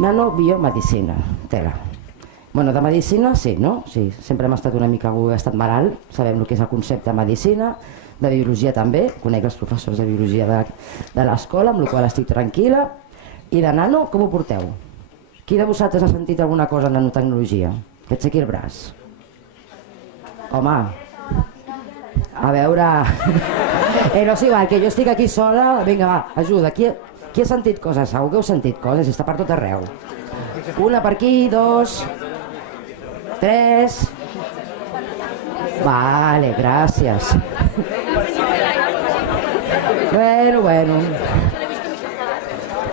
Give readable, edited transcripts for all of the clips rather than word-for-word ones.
Nanobiomedicina, tela. Bueno, de medicina sí, no? Sí, sempre hem estat una mica, algú ha estat malalt, sabem el que és el concepte de medicina, de biologia també, conec els professors de biologia de l'escola, amb la qual estic tranquil·la. I de nano, com ho porteu? Qui de vosaltres ha sentit alguna cosa en nanotecnologia? Que aixequi el braç. Home, a veure... no és igual, que jo estic aquí sola, vinga va, ajuda. Qui ha sentit coses? Segur que heu sentit coses, està per tot arreu. Una per aquí, 2, 3... Vale, gràcies. Bueno.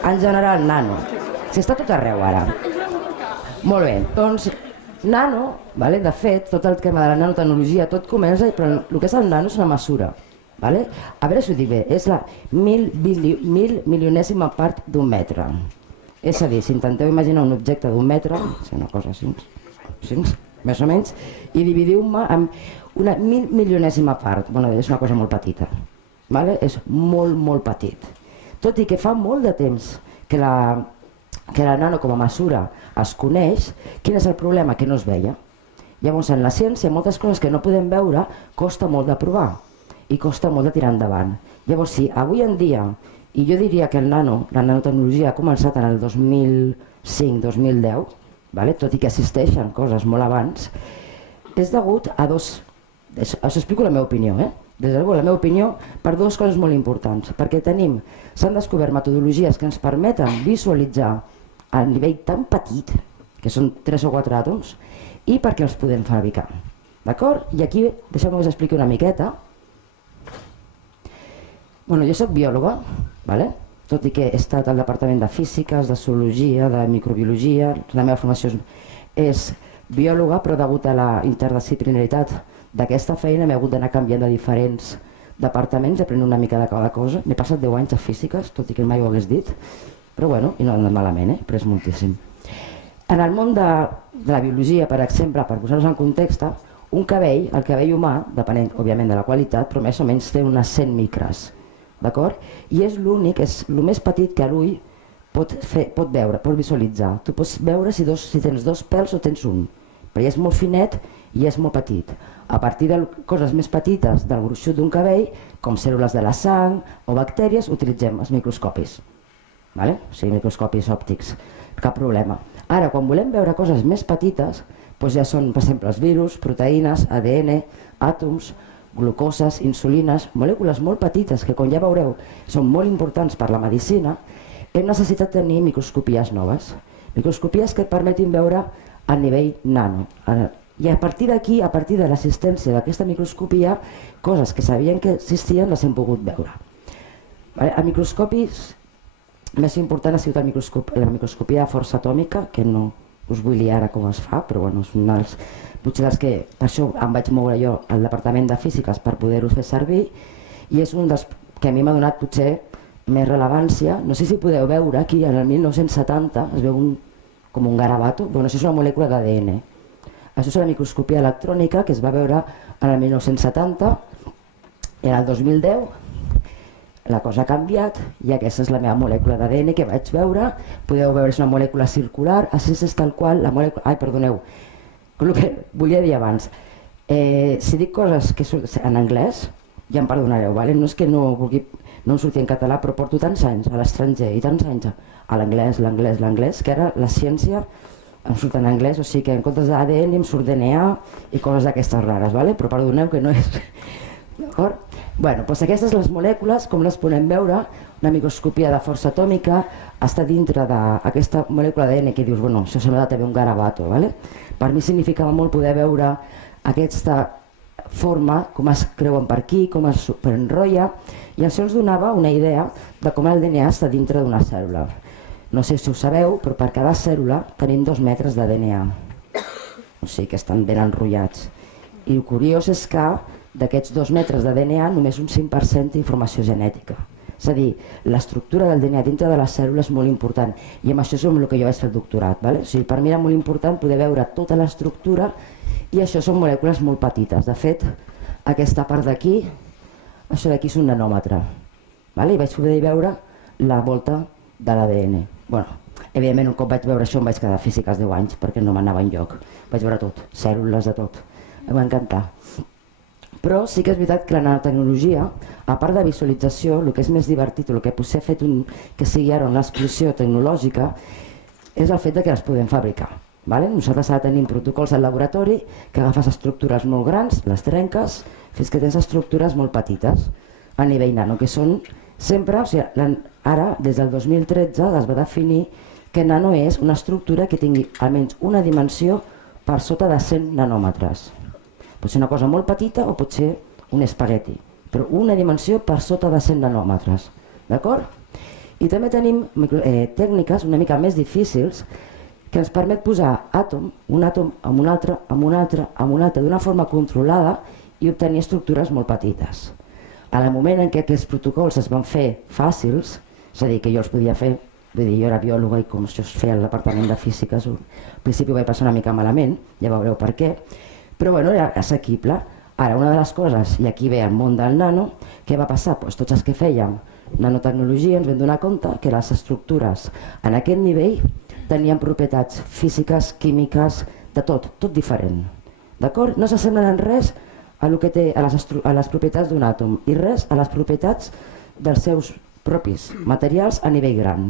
En general, nano. Si està tot arreu ara. Molt bé, doncs nano, de fet, tot el tema de la nanotecnologia, tot comença, però el que és el nano és una mesura. A veure si ho dic bé, és la mil milionèsima part d'un metre. És a dir, si intenteu imaginar un objecte d'un metre, és una cosa així, més o menys, i dividiu-me amb una mil milionèsima part, és una cosa molt petita, és molt petit. Tot i que fa molt de temps que la nano com a mesura es coneix, quin és el problema? Que no es veia. Llavors en la ciència moltes coses que no podem veure costa molt de provar i costa molt de tirar endavant. Llavors si avui en dia, i jo diria que la nanotecnologia ha començat en el 2005-2010, tot i que existeixen coses molt abans, és degut a dos... Us explico la meva opinió, des de la meva opinió, per dues coses molt importants, perquè s'han descobert metodologies que ens permeten visualitzar a nivell tan petit, que són 3 o 4 àtoms, i perquè els podem fabricar. D'acord? I aquí, deixeu-me que us expliqui una miqueta. Jo soc biòloga, tot i que he estat al departament de físiques, de zoologia, de microbiologia, la meva formació és biòloga, però degut a la interdisciplinaritat d'aquesta feina m'he hagut d'anar canviant de diferents departaments, aprenent una mica de cada cosa. M'he passat 10 anys a físiques, tot i que mai ho hagués dit, però bueno, i no ha anat malament, he après moltíssim. En el món de la biologia, per exemple, per posar-nos en context, un cabell, el cabell humà, depenent òbviament de la qualitat, però més o menys té unes 100 micres, d'acord? I és l'únic, és el més petit que l'ull pot veure, pot visualitzar. Tu pots veure si tens 2 pèls o tens un, però és molt finet i és molt petit. A partir de coses més petites del gruixut d'un cabell, com cèl·lules de la sang o bactèries, utilitzem els microscopis. O sigui, microscopis òptics, cap problema. Ara, quan volem veure coses més petites, ja són, per exemple, els virus, proteïnes, ADN, àtoms, glucoses, insulines, molècules molt petites que, com ja veureu, són molt importants per la medicina, hem necessitat tenir microscopies noves. Microscopies que et permetin veure a nivell nano. I a partir d'aquí, a partir de l'assistència d'aquesta microscopia, coses que sabien que existien les hem pogut veure. El microscopi més important ha sigut la microscopia de força atòmica, que no us vull dir ara com es fa, però és un dels... Potser dels que per això em vaig moure jo al departament de físiques per poder-ho fer servir, i és un dels que a mi m'ha donat potser més rellevància. No sé si podeu veure aquí, en el 1970, es veu com un garabato, això és una molècula d'ADN. Això és la microscopia electrònica que es va veure en el 1970 i en el 2010 la cosa ha canviat i aquesta és la meva molècula d'ADN que vaig veure. Podeu veure, és una molècula circular, així és tal qual la molècula... Ai, perdoneu, el que volia dir abans. Si dic coses que surten en anglès, ja em perdonareu, no és que no em surti en català, però porto tants anys a l'estranger i tants anys a l'anglès, que ara la ciència em surt en anglès, o sigui que en comptes d'ADN em surt DNA i coses d'aquestes rares, però perdoneu que no és... D'acord? Doncs aquestes les molècules, com les podem veure, una microscopia de força atòmica està dintre d'aquesta molècula d'ADN que dius, això sembla també un garabato. Per mi significava molt poder veure aquesta forma, com es creuen per aquí, com es enrotlla, i això ens donava una idea de com el DNA està dintre d'una cèl·lula. No sé si ho sabeu, però per cada cèl·lula tenim 2 metres de DNA. O sigui que estan ben enrotllats. I el curiós és que d'aquests 2 metres de DNA només un 5% d'informació genètica. És a dir, l'estructura del DNA dintre de la cèl·lula és molt important i amb això és amb el que jo vaig fer el doctorat. O sigui, per mi era molt important poder veure tota l'estructura i això són molècules molt petites. De fet, aquesta part d'aquí, això d'aquí és un nanòmetre. I vaig poder veure la volta de l'ADN. Evidentment, un cop vaig veure això em vaig quedar físiques 10 anys perquè no m'anava enlloc. Vaig veure tot, cèl·lules de tot. Em va encantar. Però sí que és veritat que la nanotecnologia, a part de visualització, el que és més divertit, el que potser ha fet que sigui ara una explosió tecnològica, és el fet de que les podem fabricar. Nosaltres ara tenim protocols al laboratori que agafes estructures molt grans, les trenques, fins que tens estructures molt petites a nivell nano, que són sempre, ara des del 2013 es va definir que nano és una estructura que tingui almenys una dimensió per sota de 100 nanòmetres. Pot ser una cosa molt petita o pot ser un espagueti, però una dimensió per sota de 100 nanòmetres, d'acord? I també tenim tècniques una mica més difícils que ens permet posar un àtom amb un altre, amb un altre, amb un altre, d'una forma controlada i obtenir estructures molt petites. Al moment en què aquests protocols es van fer fàcils, és a dir, que jo els podia fer, vull dir, jo era biòloga i com això es feia al departament de física, al principi ho vaig passar una mica malament, ja veureu per què, però bueno, era assequible. Ara, una de les coses, i aquí ve el món del nano, què va passar? Doncs tots els que fèiem nanotecnologia ens vam donar compte que les estructures en aquest nivell tenien propietats físiques, químiques, de tot, tot diferent. D'acord? No s'assemblen en res a les propietats d'un àtom i res a les propietats dels seus propis materials a nivell gran.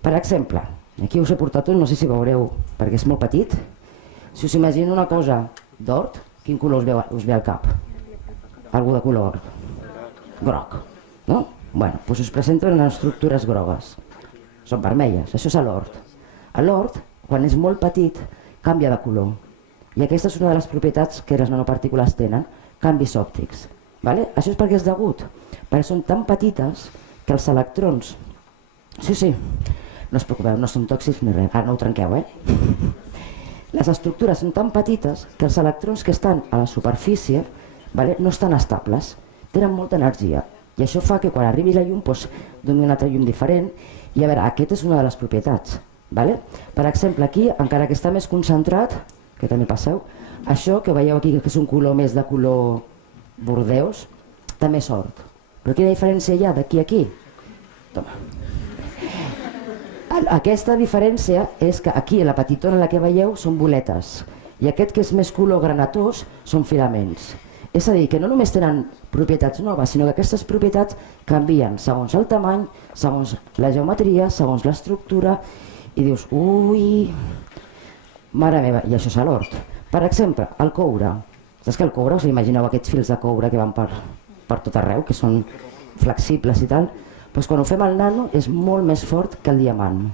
Per exemple, aquí us he portat un, no sé si veureu perquè és molt petit. Si us imagino una cosa d'hort, quin color us ve al cap? Algú de color groc, no? Bueno, doncs us presento en estructures grogues. Són vermelles, això és l'hort. L'hort, quan és molt petit, canvia de color. I aquesta és una de les propietats que les nanopartícules tenen, canvis òptics. Això és perquè és degut, perquè són tan petites que els electrons... Sí, no us preocupeu, no són tòxics ni res, ara no ho trenqueu, Les estructures són tan petites que els electrons que estan a la superfície no estan estables, tenen molta energia. I això fa que quan arribi la llum doni una altra llum diferent. I a veure, aquesta és una de les propietats. Per exemple, aquí, encara que està més concentrat, que també passeu, això que veieu aquí, que és un color més de color bordeus, també és hort. Però quina diferència hi ha d'aquí a aquí? Toma. Aquesta diferència és que aquí, a la petitona en la que veieu, són boletes. I aquest que és més color granatós són filaments. És a dir, que no només tenen propietats noves, sinó que aquestes propietats canvien segons el tamany, segons la geometria, segons l'estructura, i dius, ui, mare meva, i això és l'hort. Per exemple, el coure. Saps que el coure, us imagineu aquests fils de coure que van per tot arreu, que són flexibles i tal? Doncs quan ho fem al nano és molt més fort que el diamant.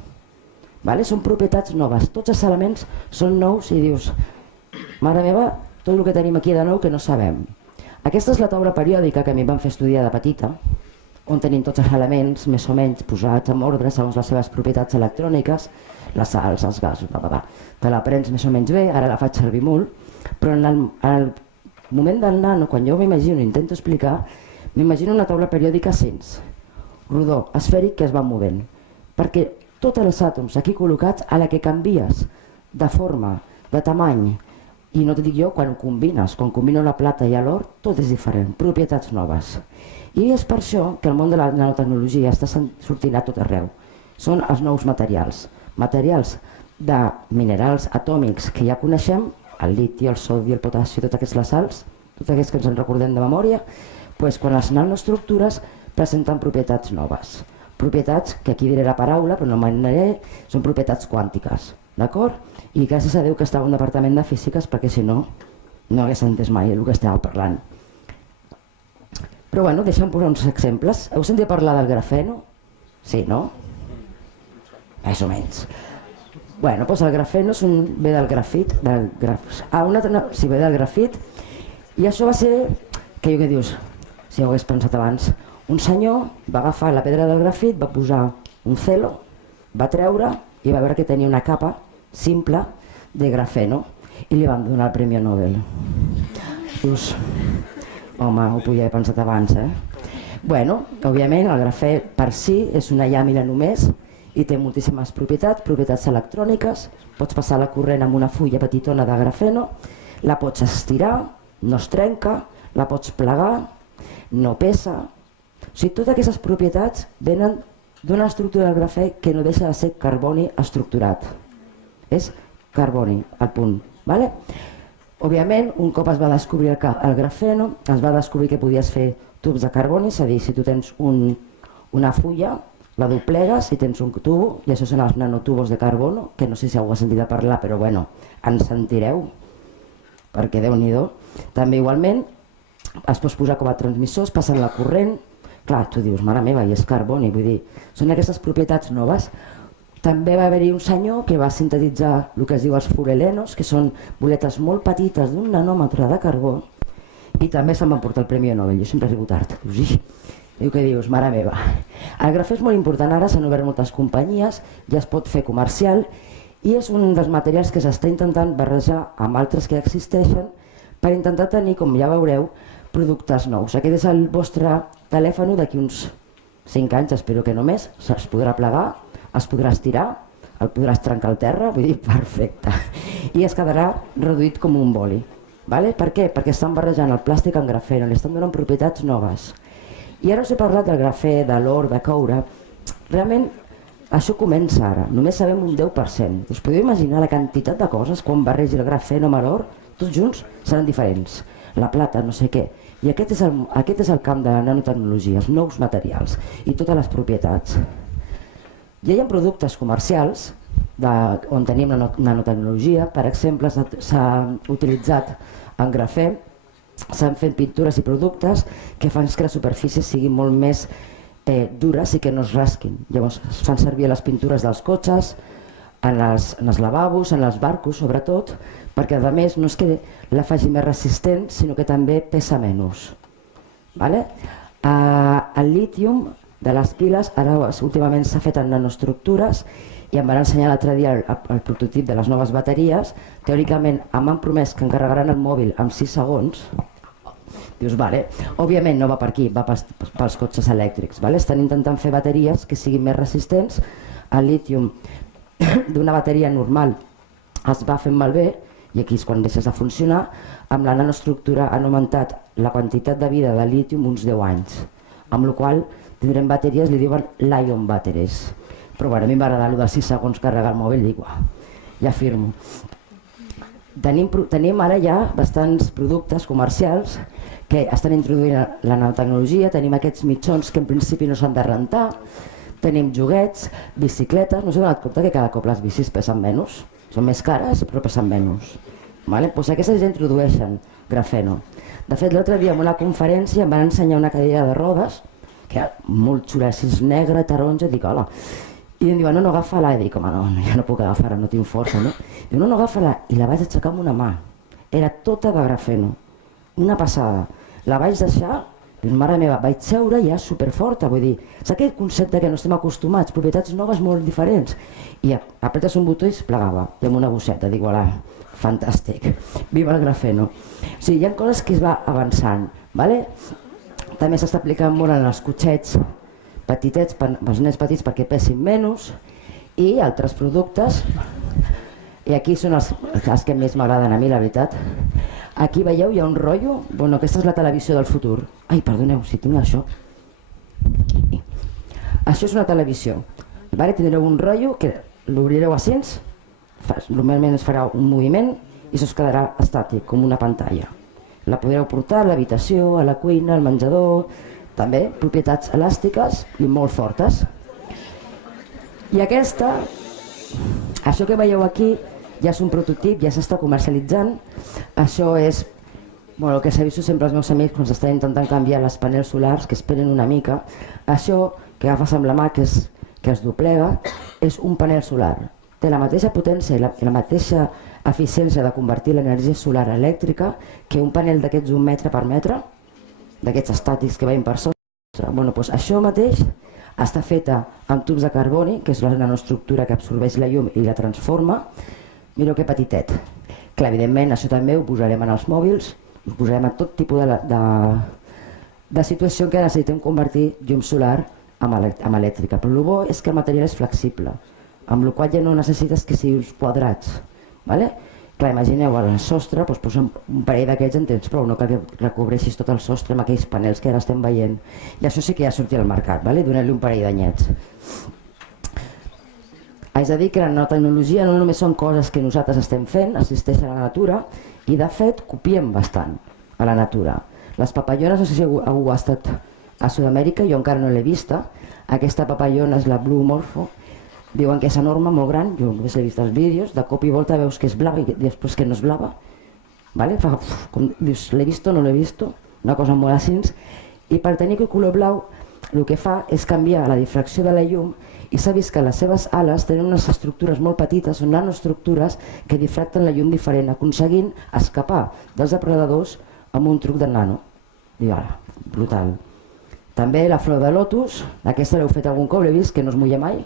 Són propietats noves, tots els elements són nous i dius, mare meva, tot el que tenim aquí de nou que no sabem. Aquesta és la taula periòdica que a mi em van fer estudiar de petita, on tenim tots els elements més o menys posats en ordre segons les seves propietats electròniques, les sals, els gasos, te l'aprens més o menys bé, ara la faig servir molt, però en el moment del nano, quan jo m'imagino, intento explicar, m'imagino una taula periòdica sens, rodó, esfèric, que es va movent, perquè tots els àtoms aquí col·locats, a la que canvies de forma, de tamany, i no t'ho dic jo, quan quan combino la plata i l'or, tot és diferent, propietats noves. I és per això que el món de la nanotecnologia està sortint a tot arreu. Són els nous materials, materials de minerals atòmics que ja coneixem, el liti, el sodi, el potassi, totes aquestes sals, totes aquestes que ens en recordem de memòria, quan les nanoestructures presenten propietats noves. Propietats, que aquí diré la paraula, però no m'aniré, són propietats quàntiques, d'acord? I gràcies a Déu que estava un departament de físiques, perquè si no, no hagués entès mai el que estava parlant. Però bueno, deixa'm posar uns exemples. Heu sentit parlar del grafeno? Sí, no? Més o menys. Bueno, doncs el grafeno ve del grafit, sí, ve del grafit, i això va ser, que jo què dius, si ho hagués pensat abans, un senyor va agafar la pedra del grafit, va posar un celo, va treure i va veure que tenia una capa simple de grafeno i li van donar el Premi Nobel. Dius, home, ho podia haver pensat abans, Bueno, òbviament el grafè per si és una llàmina només i té moltíssimes propietats electròniques, pots passar la corrent amb una fulla petitona de grafeno, la pots estirar, no es trenca, la pots plegar, no pesa. O sigui, totes aquestes propietats venen d'una estructura del grafè que no deixa de ser carboni estructurat. És carboni, al punt. Vale? Òbviament, un cop es va descobrir el grafeno, es va descobrir que podies fer tubs de carboni, és a dir, si tu tens una fulla, la doblegues i tens un tubo, i això són els nanotubos de carbono, que no sé si algú ha sentit a parlar, però bueno, en sentireu, perquè Déu-n'hi-do. També igualment es pot posar com a transmissors, passant la corrent. Clar, tu dius, mare meva, i és carboni, vull dir, són aquestes propietats noves. També va haver-hi un senyor que va sintetitzar el que es diu els furelenos, que són boletes molt petites d'un nanòmetre de carbó, i també se'n va portar el Premi Nobel. Jo sempre arribo tard. Diu que dius, mare meva. El grafè és molt important, ara s'han obert moltes companyies, ja es pot fer comercial, i és un dels materials que s'està intentant barrejar amb altres que existeixen per intentar tenir, com ja veureu, productes nous. Aquest és el vostre telèfon d'aquí uns 5 anys, espero que no més, es podrà plegar, es podrà estirar, el podràs trencar al terra, vull dir, perfecte. I es quedarà reduït com un boli. Vale? Per què? Perquè estan barrejant el plàstic amb grafè, li estan donant propietats noves. I ara us he parlat del grafè, de l'or, de coure. Realment, això comença ara, només sabem un 10%. Us podeu imaginar la quantitat de coses quan barregi el grafè amb l'or? Tots junts seran diferents. La plata, no sé què. I aquest és el camp de la nanotecnologia, els nous materials i totes les propietats. Ja hi ha productes comercials on tenim la nanotecnologia. Per exemple, s'ha utilitzat en grafè, s'han fet pintures i productes que fan que les superfícies siguin molt més dures i que no es rasquin. Llavors es fan servir a les pintures dels cotxes, en els lavabos, en els barcos sobretot, perquè a més no és que la faci més resistent, sinó que també pesa menys. El lítium de les piles ara últimament s'ha fet en nanoestructures i em van ensenyar l'altre dia el prototip de les noves bateries. Teòricament m'han promès que encarregaran el mòbil en 6 segons. Dius, vale. Òbviament no va per aquí, va pels cotxes elèctrics. Estan intentant fer bateries que siguin més resistents. El lítium d'una bateria normal es va fent malbé, i aquí és quan deixes de funcionar. Amb la nanoestructura han augmentat la quantitat de vida del lítium uns 10 anys, amb la qual cosa tindrem bateries, li diuen Lion Batteries. Però a mi m'agrada allò dels 6 segons carregar el mòbil, dic, ja firmo. Tenim ara ja bastants productes comercials que estan introduint la nanotecnologia. Tenim aquests mitjons que en principi no s'han de rentar, tenim joguets, bicicletes. No us heu donat compte que cada cop les bicis pesen menys? Són més cares però pesen menys. Aquestes ja introdueixen grafeno. De fet, l'altre dia en una conferència em van ensenyar una cadira de rodes que era molt xula, així negra, taronja, dic, hola. I em diuen, no, agafa-la. I dic, home, no, ja no puc agafar-la, no tinc força, no? Diu, no, agafa-la. I la vaig aixecar amb una mà. Era tota de grafeno. Una passada. La vaig deixar, dius, mare meva, vaig seure i era superforta, vull dir, és aquest concepte que no estem acostumats, propietats noves molt diferents. I apretes un botó i es plegava, i amb una bosseta, dic, voilà, fantàstic, viva el grafeno. O sigui, hi ha coses que es va avançant, vale? També s'està aplicant molt en els cotxets petitets, els nens petits perquè pesin menys, i altres productes. I aquí són els que més m'agraden a mi, la veritat. Aquí veieu, hi ha un rotllo. Bueno, aquesta és la televisió del futur. Ai, perdoneu, si tinc això. Això és una televisió. Tindreu un rotllo que l'obrireu així, normalment es farà un moviment i això es quedarà estàtic, com una pantalla. La podreu portar a l'habitació, a la cuina, al menjador, també propietats elàstiques i molt fortes. I aquesta, això que veieu aquí, ja és un prototip, ja s'està comercialitzant. Això és el que s'ha vist sempre els meus amics quan s'estan intentant canviar les panels solars, que esperen una mica. Això que agafes amb la mà, que es doblega, és un panel solar. Té la mateixa potència i la mateixa eficiència de convertir l'energia solar elèctrica que un panel d'aquests d'un metre per metre, d'aquests estàtics que veiem per sota. Això mateix està feta amb tubs de carboni, que és la nanoestructura que absorbeix la llum i la transforma. Mireu que petitet. Clar, evidentment, això també ho posarem en els mòbils, ho posarem en tot tipus de situació en què necessitem convertir llum solar en elèctrica. Però el bo és que el material és flexible, amb la qual cosa ja no necessites que siguin uns quadrats. Clar, imagineu, al sostre posem un parell d'aquests en tens prou, no que recobreixis tot el sostre amb aquells panels que ara estem veient. I això sí que ja sortia al mercat, donant-li un parell d'anyets. És a dir, que la nanotecnologia no només són coses que nosaltres estem fent, existeixen a la natura, i de fet copiem bastant a la natura. Les papallones, no sé si algú ha estat a Sud-amèrica, jo encara no l'he vista. Aquesta papallona és la Blue Morpho. Diuen que és enorme, molt gran, jo només he vist els vídeos, de cop i volta veus que és blava i després que no és blava. Dius, l'he vist o no l'he vist? Una cosa molt així. I per tenir aquest color blau, el que fa és canviar la difracció de la llum i s'ha vist que les seves ales tenen unes estructures molt petites, són nanoestructures que difracten la llum diferent, aconseguint escapar dels depredadors amb un truc de nano. Diu, ara, brutal. També la flor de lotus, aquesta l'heu fet algun cop, l'he vist, que no es mulla mai.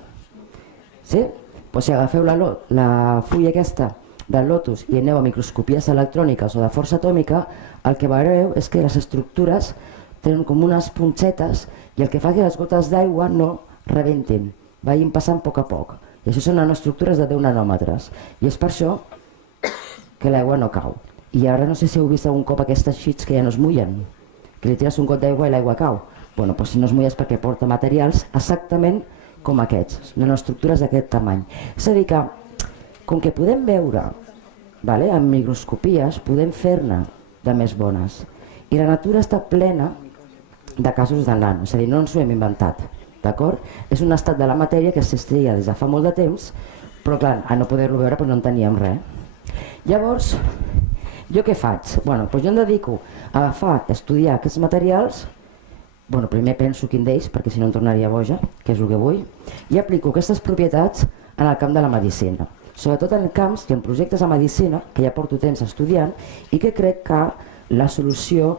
Sí? Doncs si agafeu la fulla aquesta del lotus i aneu a microscopies electròniques o de força atòmica, el que veureu és que les estructures tenen com unes punxetes i el que fa que les gotes d'aigua no rebentin, vagin passant a poc. I això són nanoestructures de 10 nanòmetres. I és per això que l'aigua no cau. I ara no sé si heu vist algun cop aquestes sheets que ja no es mullen, que li tires un got d'aigua i l'aigua cau. Bueno, doncs si no es mulla és perquè porta materials exactament com aquests, nanoestructures d'aquest tamany. És a dir que, com que podem veure amb microscopies, podem fer-ne de més bones. I la natura està plena de casos de nano, és a dir, no ens ho hem inventat, d'acord? És un estat de la matèria que existia des de fa molt de temps, però clar, a no poder-lo veure no en teníem res. Llavors, jo què faig? Doncs jo em dedico a agafar, a estudiar aquests materials. Primer penso quin d'ells, perquè si no em tornaria boja, que és el que vull, i aplico aquestes propietats en el camp de la medicina. Sobretot en camps i en projectes de medicina, que ja porto temps estudiant, i que crec que la solució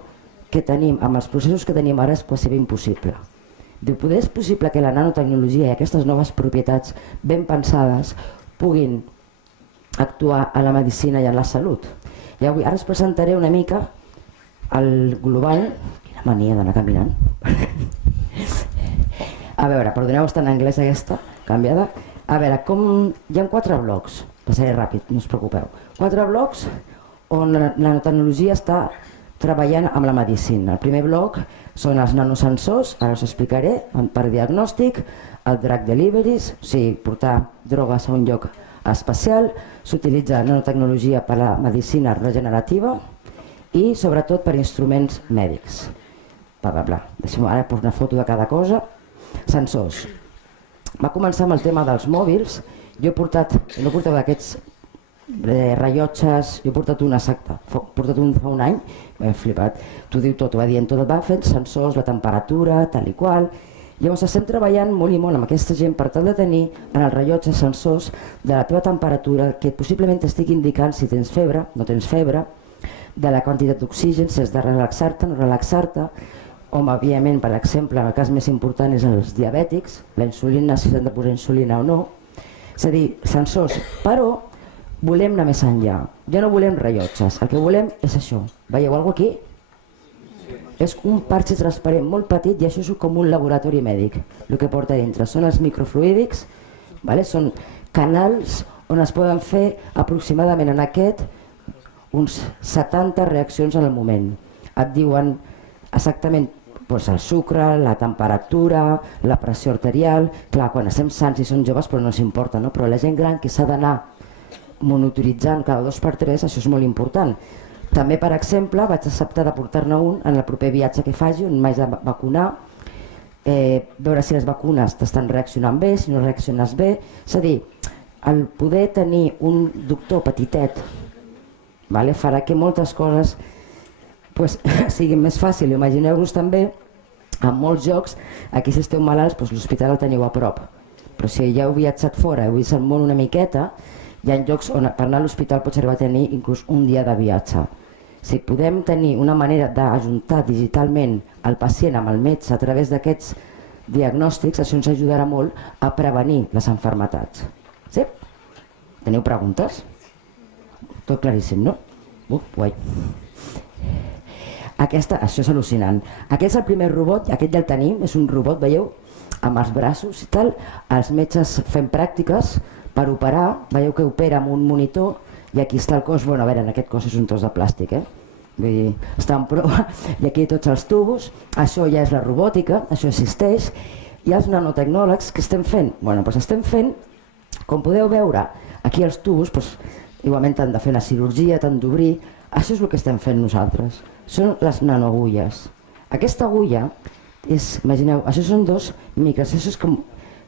que tenim amb els processos que tenim ara és quasi impossible. Diu, poder és possible que la nanotecnologia i aquestes noves propietats ben pensades puguin actuar a la medicina i a la salut. I ara us presentaré una mica el global. Quina mania d'anar caminant. A veure, perdoneu, està en anglès aquesta, canviada. A veure, hi ha 4 blocs, passaré ràpid, no us preocupeu. 4 blocs on la nanotecnologia està treballant amb la medicina. El primer bloc són els nanosensors, ara us explicaré, per diagnòstic, el drug deliveries, o sigui, portar drogues a un lloc especial, s'utilitza nanotecnologia per a la medicina regenerativa i sobretot per instruments mèdics. Deixem ara posar una foto de cada cosa. Sensors. Va començar amb el tema dels mòbils. Jo he portat, no porteu d'aquests rellotges, jo he portat un exacte, he portat un fa un any, m'he flipat, t'ho diu tot, ho va dient tot, va fent sensors, la temperatura, tal i qual. Llavors estem treballant molt i molt amb aquesta gent per tal de tenir en el rellotge sensors de la teva temperatura que possiblement t'estigui indicant si tens febre, no tens febre, de la quantitat d'oxigen, si has de relaxar-te, no relaxar-te, home, òbviament, per exemple, en el cas més important és els diabètics, la insulina, si s'han de posar insulina o no. És a dir, sensors, però volem anar més enllà. Ja no volem rellotges, el que volem és això. Veieu alguna cosa aquí? És un parxe transparent molt petit i això és com un laboratori mèdic. El que porta dintre són els microfluídics, són canals on es poden fer aproximadament en aquest uns 70 reaccions en el moment. Et diuen exactament el sucre, la temperatura, la pressió arterial. Clar, quan estem sans i som joves però no ens importa, però la gent gran que s'ha d'anar monitoritzant cada 2x3, això és molt important. També, per exemple, vaig acceptar de portar-ne un en el proper viatge que faci, on m'haig de vacunar, veure si les vacunes t'estan reaccionant bé, si no reacciones bé. És a dir, el poder tenir un doctor petitet farà que moltes coses siguin més fàcils. Imagineu-vos també, en molts llocs, aquí si esteu malalts, l'hospital el teniu a prop. Però si ja heu viatjat fora, heu vist el món una miqueta, hi ha llocs on per anar a l'hospital pots arribar a tenir inclús un dia de viatge. Si podem tenir una manera d'ajuntar digitalment el pacient amb el metge a través d'aquests diagnòstics, això ens ajudarà molt a prevenir les malalties. Sí? Teniu preguntes? Tot claríssim, no? Guai. Això és al·lucinant. Aquest és el primer robot, aquest ja el tenim, és un robot, veieu, amb els braços i tal. Els metges fent pràctiques per operar, veieu que opera amb un monitor I aquí està el cos, bueno, a veure, en aquest cos és un tros de plàstic, vull dir, està en prova, i aquí tots els tubos, això ja és la robòtica, això existeix, i els nanotecnòlegs que estem fent? Bueno, doncs estem fent, com podeu veure, aquí els tubos, doncs, igualment t'han de fer la cirurgia, t'han d'obrir, això és el que estem fent nosaltres, són les nanoagulles. Aquesta agulla, imagineu, això són 2 micres, això és com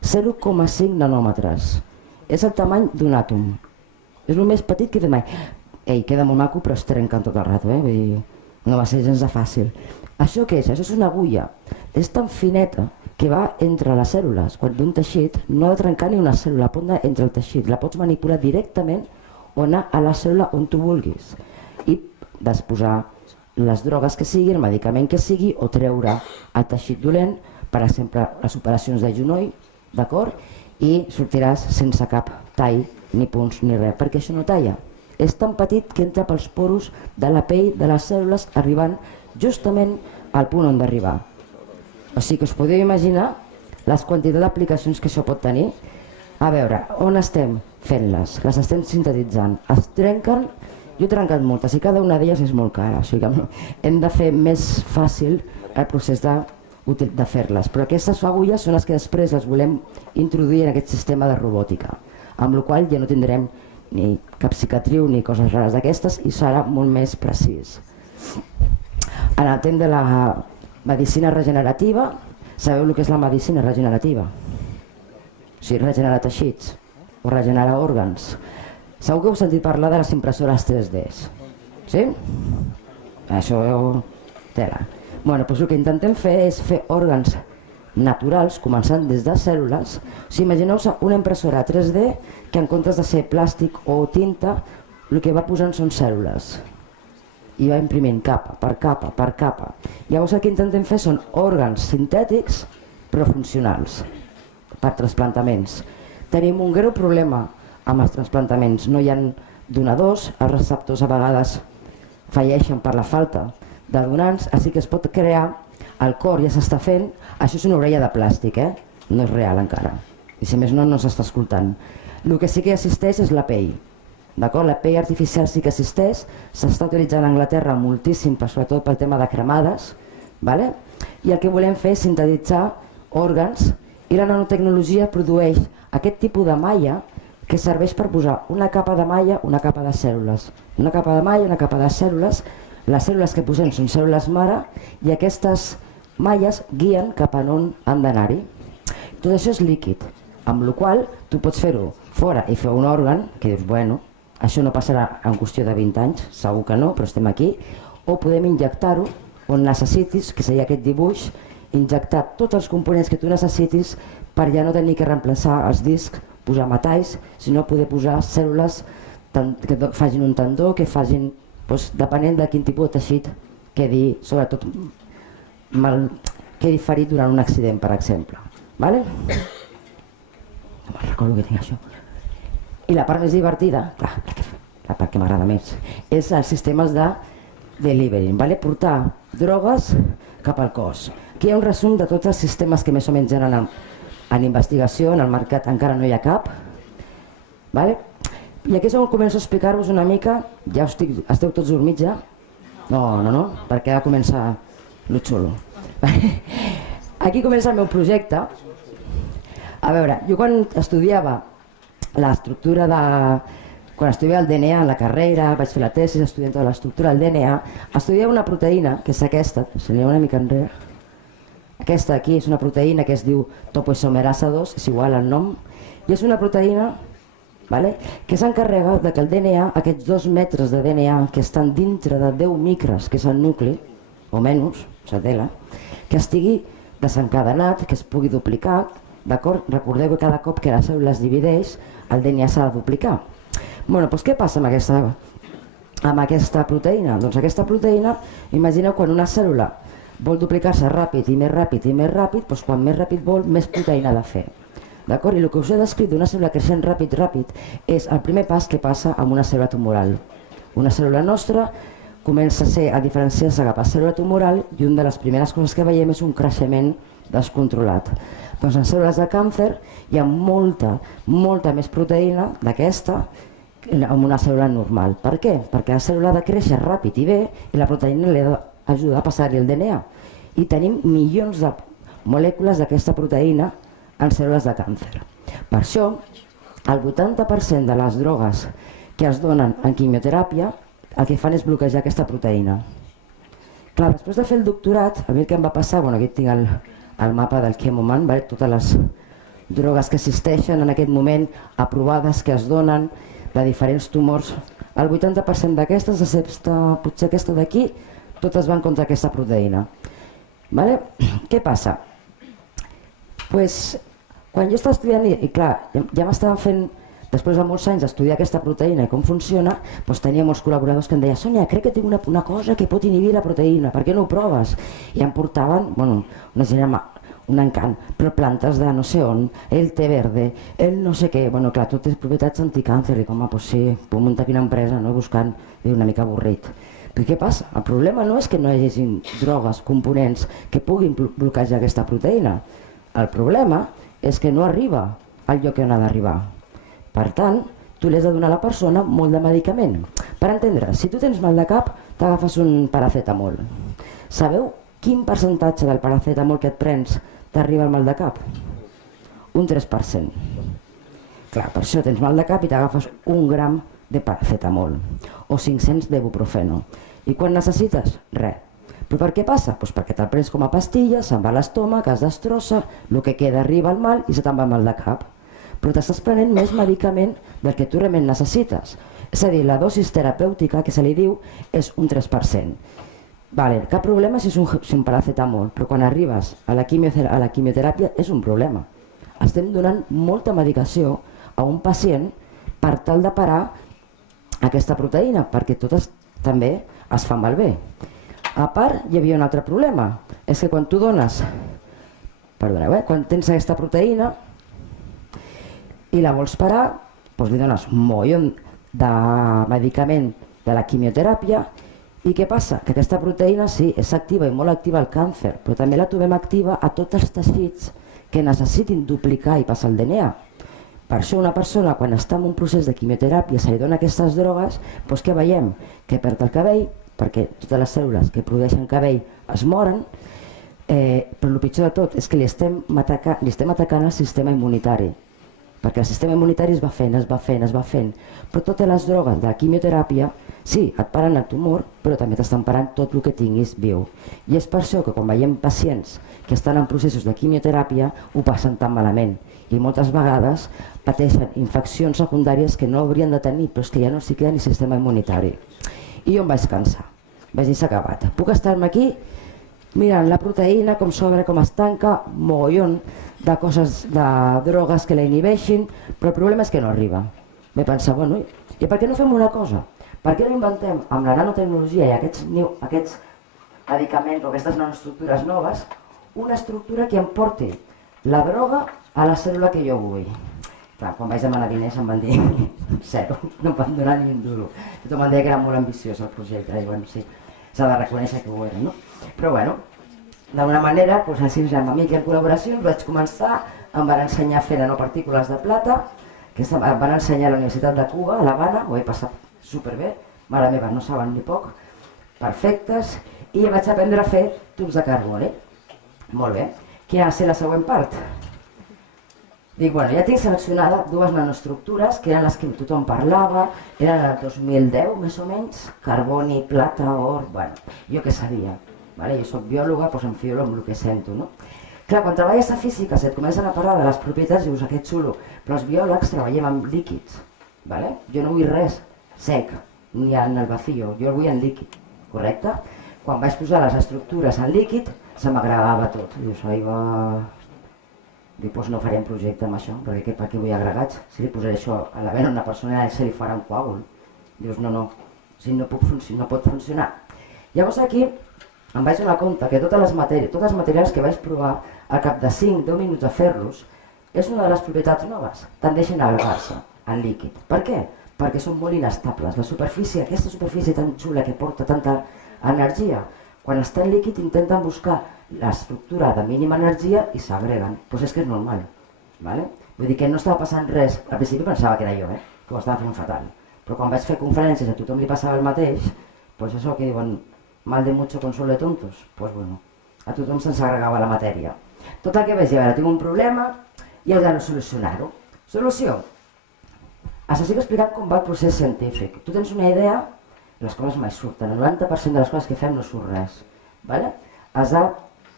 0,5 nanòmetres, és el tamany d'un àtom, és el més petit que té mai. Ei, queda molt maco però es trenquen tot el rato, vull dir, no va ser gens de fàcil. Això què és? Això és una agulla, és tan fineta que va entre les cèl·lules, quan d'un teixit no ha de trencar ni una cèl·lula, pot anar entre el teixit, la pots manipular directament o anar a la cèl·lula on tu vulguis i disposar les drogues que sigui, el medicament que sigui o treure el teixit dolent, per exemple les operacions de genoll, d'acord? I sortiràs sense cap tall, ni punts ni res, perquè això no talla. És tan petit que entra pels poros de la pell de les cèl·lules arribant justament al punt on d'arribar. O sigui que us podeu imaginar les quantitats d'aplicacions que això pot tenir. A veure, on estem fent-les? Les estem sintetitzant. Es trenquen, jo he trencat moltes i cada una d'elles és molt cara. O sigui que hem de fer més fàcil el procés de fer-les. Però aquestes agulles són les que després les volem introduir en aquest sistema de robòtica, amb la qual ja no tindrem ni cap cicatriu ni coses rares d'aquestes i serà molt més precís. En el temps de la medicina regenerativa, sabeu el que és la medicina regenerativa? O sigui, regenerar teixits o regenerar òrgans. Segur que heu sentit parlar de les impressores 3D. Sí? Això tela. Bueno, doncs el que intentem fer és fer òrgans naturals, començant des de cèl·lules. O sigui, imagineu-vos una impressora 3D que en comptes de ser plàstic o tinta, el que va posant són cèl·lules i va imprimint capa per capa per capa. Llavors el que intentem fer són òrgans sintètics però funcionals per trasplantaments. Tenim un greu problema amb els trasplantaments, no hi ha donadors, els receptors a vegades falleixen per la falta de donants, així que es pot crear, el cor ja s'està fent, això és una orella de plàstic, no és real encara, i si més no, no s'està escoltant. El que sí que existeix és la pell, d'acord? La pell artificial sí que existeix, s'està utilitzant a Anglaterra moltíssim, sobretot pel tema de cremades, i el que volem fer és sintetitzar òrgans, i la nanotecnologia produeix aquest tipus de malla que serveix per posar una capa de malla, una capa de cèl·lules, una capa de malla, una capa de cèl·lules. Les cèl·lules que posem són cèl·lules mare i aquestes malles guien cap a on han d'anar-hi. Tot això és líquid, amb la qual tu pots fer-ho fora i fer un òrgan, que dius, bueno, això no passarà en qüestió de 20 anys, segur que no, però estem aquí, o podem injectar-ho on necessitis, que seria aquest dibuix, injectar tots els components que tu necessitis per ja no tenir que reemplaçar els discs, posar metalls, sinó poder posar cèl·lules que facin un tendó, que facin, depenent de quin tipus de teixit quedi, sobretot, quedi ferit durant un accident, per exemple. No me'n recordo que tinc això. I la part més divertida, la part que m'agrada més, és els sistemes de delivery, portar drogues cap al cos. Aquí hi ha un resum de tots els sistemes que més o menys hi ha en investigació, en el mercat encara no hi ha cap. I aquí és on començo a explicar-vos una mica, ja esteu tots dormits ja? No, perquè ara comença lo xulo. Aquí comença el meu projecte. A veure, jo quan estudiava l'estructura de... Quan estudiava el DNA en la carrera, vaig fer la tesi estudiant tota l'estructura del DNA, estudiava una proteïna, que és aquesta, si anem una mica enrere. Aquesta aquí és una proteïna que es diu topoisomerasa 2, és igual al nom, i és una proteïna que s'encarrega que el DNA, aquests 2 metres de DNA que estan dintre de 10 micres, que és el nucli, o menys, cel·la, que estigui desencadenat, que es pugui duplicar, d'acord? Recordeu que cada cop que la cèl·lula es divideix, el DNA s'ha de duplicar. Doncs què passa amb aquesta proteïna? Doncs aquesta proteïna, imagineu quan una cèl·lula vol duplicar-se ràpid i més ràpid i més ràpid, doncs quan més ràpid vol, més proteïna ha de fer. D'acord? I el que us he descrit d'una cèl·lula creixent ràpid és el primer pas que passa amb una cèl·lula tumoral. Una cèl·lula nostra comença a diferenciar-se cap a cèl·lula tumoral i una de les primeres coses que veiem és un creixement descontrolat. Doncs en cèl·lules de càncer hi ha molta més proteïna d'aquesta amb una cèl·lula normal. Per què? Perquè la cèl·lula ha de créixer ràpid i bé i la proteïna li ha d'ajudar a passar-hi el DNA. I tenim milions de molècules d'aquesta proteïna en cèl·lules de càncer. Per això, el 80% de les drogues que es donen en quimioteràpia el que fan és bloquejar aquesta proteïna. Clar, després de fer el doctorat, a mi el que em va passar, bueno, aquí tinc el mapa del Chemoman, totes les drogues que existeixen en aquest moment, aprovades, que es donen, de diferents tumors. El 80% d'aquestes, potser aquesta d'aquí, totes van contra aquesta proteïna. Què passa? Quan jo estava estudiant, i clar, ja m'estava fent, després de molts anys d'estudiar aquesta proteïna i com funciona, tenia molts col·laboradors que em deien: Sònia, crec que tinc una cosa que pot inhibir la proteïna, per què no ho proves? I em portaven, una gent un encant, però plantes de no sé on, el té verde, el no sé què, clar, tot és propietats anticàncer, i com, doncs sí, puc muntar aquí una empresa, buscant, una mica avorrit. Però què passa? El problema no és que no hi hagi drogues, components que puguin bloquejar aquesta proteïna. El problema és que no arriba al lloc on ha d'arribar. Per tant, tu li has de donar a la persona molt de medicament. Per entendre, si tu tens mal de cap, t'agafes un paracetamol. Sabeu quin percentatge del paracetamol que et prens t'arriba al mal de cap? Un 3%. Clar, per això tens mal de cap i t'agafes 1 gram de paracetamol o 500 d'ibuprofeno. I quan necessites? Res. Però per què passa? Perquè te'l prens com a pastilla, se'n va a l'estómac, es destrossa, el que queda arriba al mal i se te'n va mal de cap. Però t'estàs prenent més medicament del que tu realment necessites. És a dir, la dosis terapèutica, que se li diu, és un 3%. Cap problema si és un paracetamol, però quan arribes a la quimioteràpia és un problema. Estem donant molta medicació a un pacient per tal de parar aquesta proteïna, perquè totes també es fan malbé. A part, hi havia un altre problema, és que quan tu dones, quan tens aquesta proteïna i la vols parar, li dones un mogollon de medicament de la quimioteràpia. I què passa? Que aquesta proteïna sí, és activa i molt activa al càncer, però també la trobem activa a tots els teixits que necessitin duplicar i passar el DNA. Per això una persona, quan està en un procés de quimioteràpia, se li dona aquestes drogues, què veiem? Que perd el cabell, perquè totes les cèl·lules que produeixen cabell es moren, però el pitjor de tot és que li estem atacant el sistema immunitari, perquè el sistema immunitari es va fent, però totes les drogues de la quimioteràpia, sí, et paren el tumor, però també t'estan parant tot el que tinguis viu. I és per això que quan veiem pacients que estan en processos de quimioteràpia ho passen tan malament i moltes vegades pateixen infeccions secundàries que no haurien de tenir, però és que ja no s'hi queda ni sistema immunitari. I jo em vaig cansar, vaig dir s'ha acabat. Puc estar-me aquí mirant la proteïna, com s'obre, com es tanca, mogollon de coses, de drogues que la inhibeixin, però el problema és que no arriba. Vaig pensar, i per què no fem una cosa? Per què no inventem amb la nanotecnologia i aquests medicaments o aquestes nanoestructures noves una estructura que em porti la droga a la cèl·lula que jo vull? Clar, quan vaig demanar diners em van dir zero, no em van donar ni un duro. Tothom em deia que era molt ambiciós el projecte, i sí, s'ha de reconèixer que ho era, no? Però d'una manera, així amb amic i en col·laboracions vaig començar, em van ensenyar a fer nanopartícules de plata, que em van ensenyar a la Universitat de Cuba, a l'Havana, ho he passat superbé, mare meva, no saben ni poc, perfectes, i vaig aprendre a fer tubs de carboni. Molt bé, quina ha de ser la següent part? Dic, ja tinc seleccionada 2 nanoestructures, que eren les que tothom parlava, eren el 2010 més o menys, carboni, plata, or, jo què sabia. Jo soc biòloga, em fio amb el que sento, no? Clar, quan treballes a física et comencen a parlar de les propietats i dius, aquest xulo, però els biòlegs treballem amb líquids, jo no vull res sec, ni en el vacío, jo el vull en líquid, correcte? Quan vaig posar les estructures en líquid, se m'agregava tot. Dius, dic, no faré un projecte amb això, perquè per què vull agregats? Si li posaré això a la vena a una persona se li farà un coàgul. Dius, no, no pot funcionar. Llavors aquí em vaig donar compte que tots els materials que vaig provar, al cap de 5-10 minuts de fer-los, és una de les propietats noves, tendeixen a agregar-se en líquid. Per què? Perquè són molt inestables. La superfície, aquesta superfície tan xula que porta tanta energia, quan està en líquid intenten buscar l'estructura de mínima energia i s'agreguen. Doncs és que és normal. Vull dir que no estava passant res. Al principi pensava que era jo, que ho estava fent fatal. però quan vaig fer conferències a tothom li passava el mateix, doncs això que diuen mal de mucho consuelo de tontos, doncs bueno, a tothom se'ns agregava la matèria. Tot el que vaig dir, a veure, tinc un problema i heu de solucionar-ho. Solució. Això sí que he explicat com va el procés científic. Tu tens una idea, les coses mai surten, el 90% de les coses que fem no surt res. Vale? Has de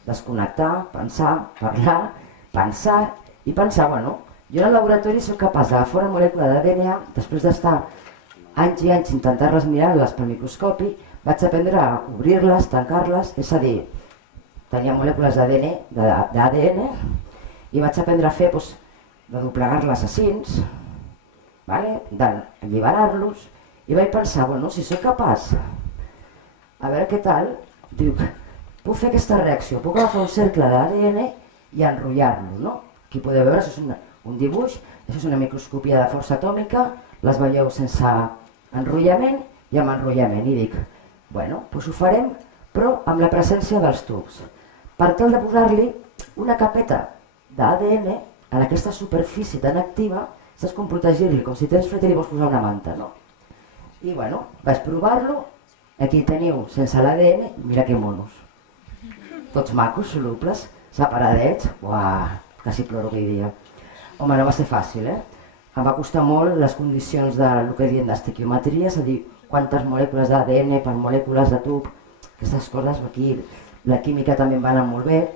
desconnectar, pensar, parlar, pensar i pensar, bueno, jo en el laboratori soc capaç d'agafar una molècula de DNA, després d'estar anys i anys intentar-les mirar-les pel microscopi, vaig aprendre a obrir-les, tancar-les, és a dir, tenia molècules d'ADN i vaig aprendre a fer, de doblegar-les a cins, d'alliberar-los, i vaig pensar, bueno, si sóc capaç, a veure què tal, dic, puc fer aquesta reacció, puc agafar un cercle d'ADN i enrotllar-lo, no? Aquí podeu veure, això és un dibuix, això és una microscopia de força atòmica, les veieu sense enrotllament i amb enrotllament, i dic, bueno, doncs ho farem, però amb la presència dels tubs, per tal de posar-li una capeta d'ADN en aquesta superfície tan activa, saps com protegir-li, com si tens fred i li vols posar una manta, no? I bueno, vaig provar-lo, aquí teniu sense l'ADN, mira que monos. Tots macos, solubles, separadets, uah, quasi ploro aquell dia. Home, no va ser fàcil, Em va costar molt les condicions del que diem d'estequiometria, és a dir, quantes molècules d'ADN per molècules de tub, aquestes coses, aquí la química també em va anar molt bé,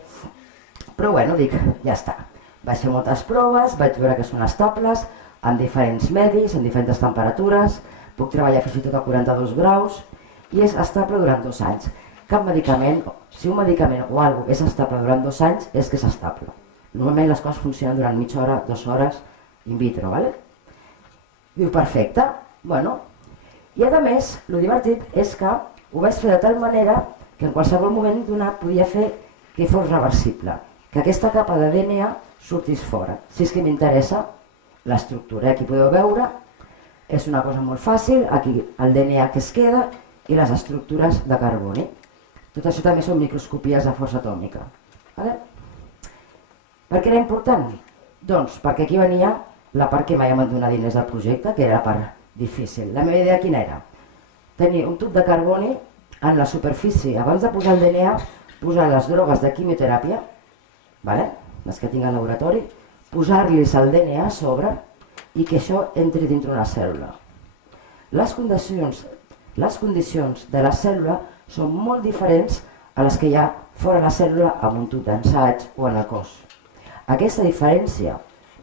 però bueno, dic, ja està. Vaig fer moltes proves, vaig veure que són estables, en diferents medis, en diferents temperatures, puc treballar fins i tot a 42 graus i és estable durant 2 anys. Cap medicament, si un medicament o alguna cosa és estable durant 2 anys, és que és estable. Normalment les coses funcionen durant mitja hora, 2 hores, in vitro, ¿vale? Diu, perfecte, bueno. I a més, el divertit és que ho vaig fer de tal manera que en qualsevol moment donat podia fer que fos reversible, que aquesta capa de DNA sortís fora. Si és que m'interessa l'estructura, aquí podeu veure, és una cosa molt fàcil, aquí el DNA que es queda i les estructures de carboni. Tot això també són microscopies de força atòmica. Vale? Per què era important? Doncs perquè aquí venia la part que mai em van donar diners al projecte, que era la part difícil. La meva idea quina era? Tenir un tub de carboni en la superfície, abans de posar el DNA, posar les drogues de quimioteràpia, les que tinc al laboratori, posar-los el DNA a sobre i que això entri dintre una cèl·lula. Les condicions de la cèl·lula són molt diferents a les que hi ha fora la cèl·lula amb un tub d'ensaig o en el cos. Aquesta diferència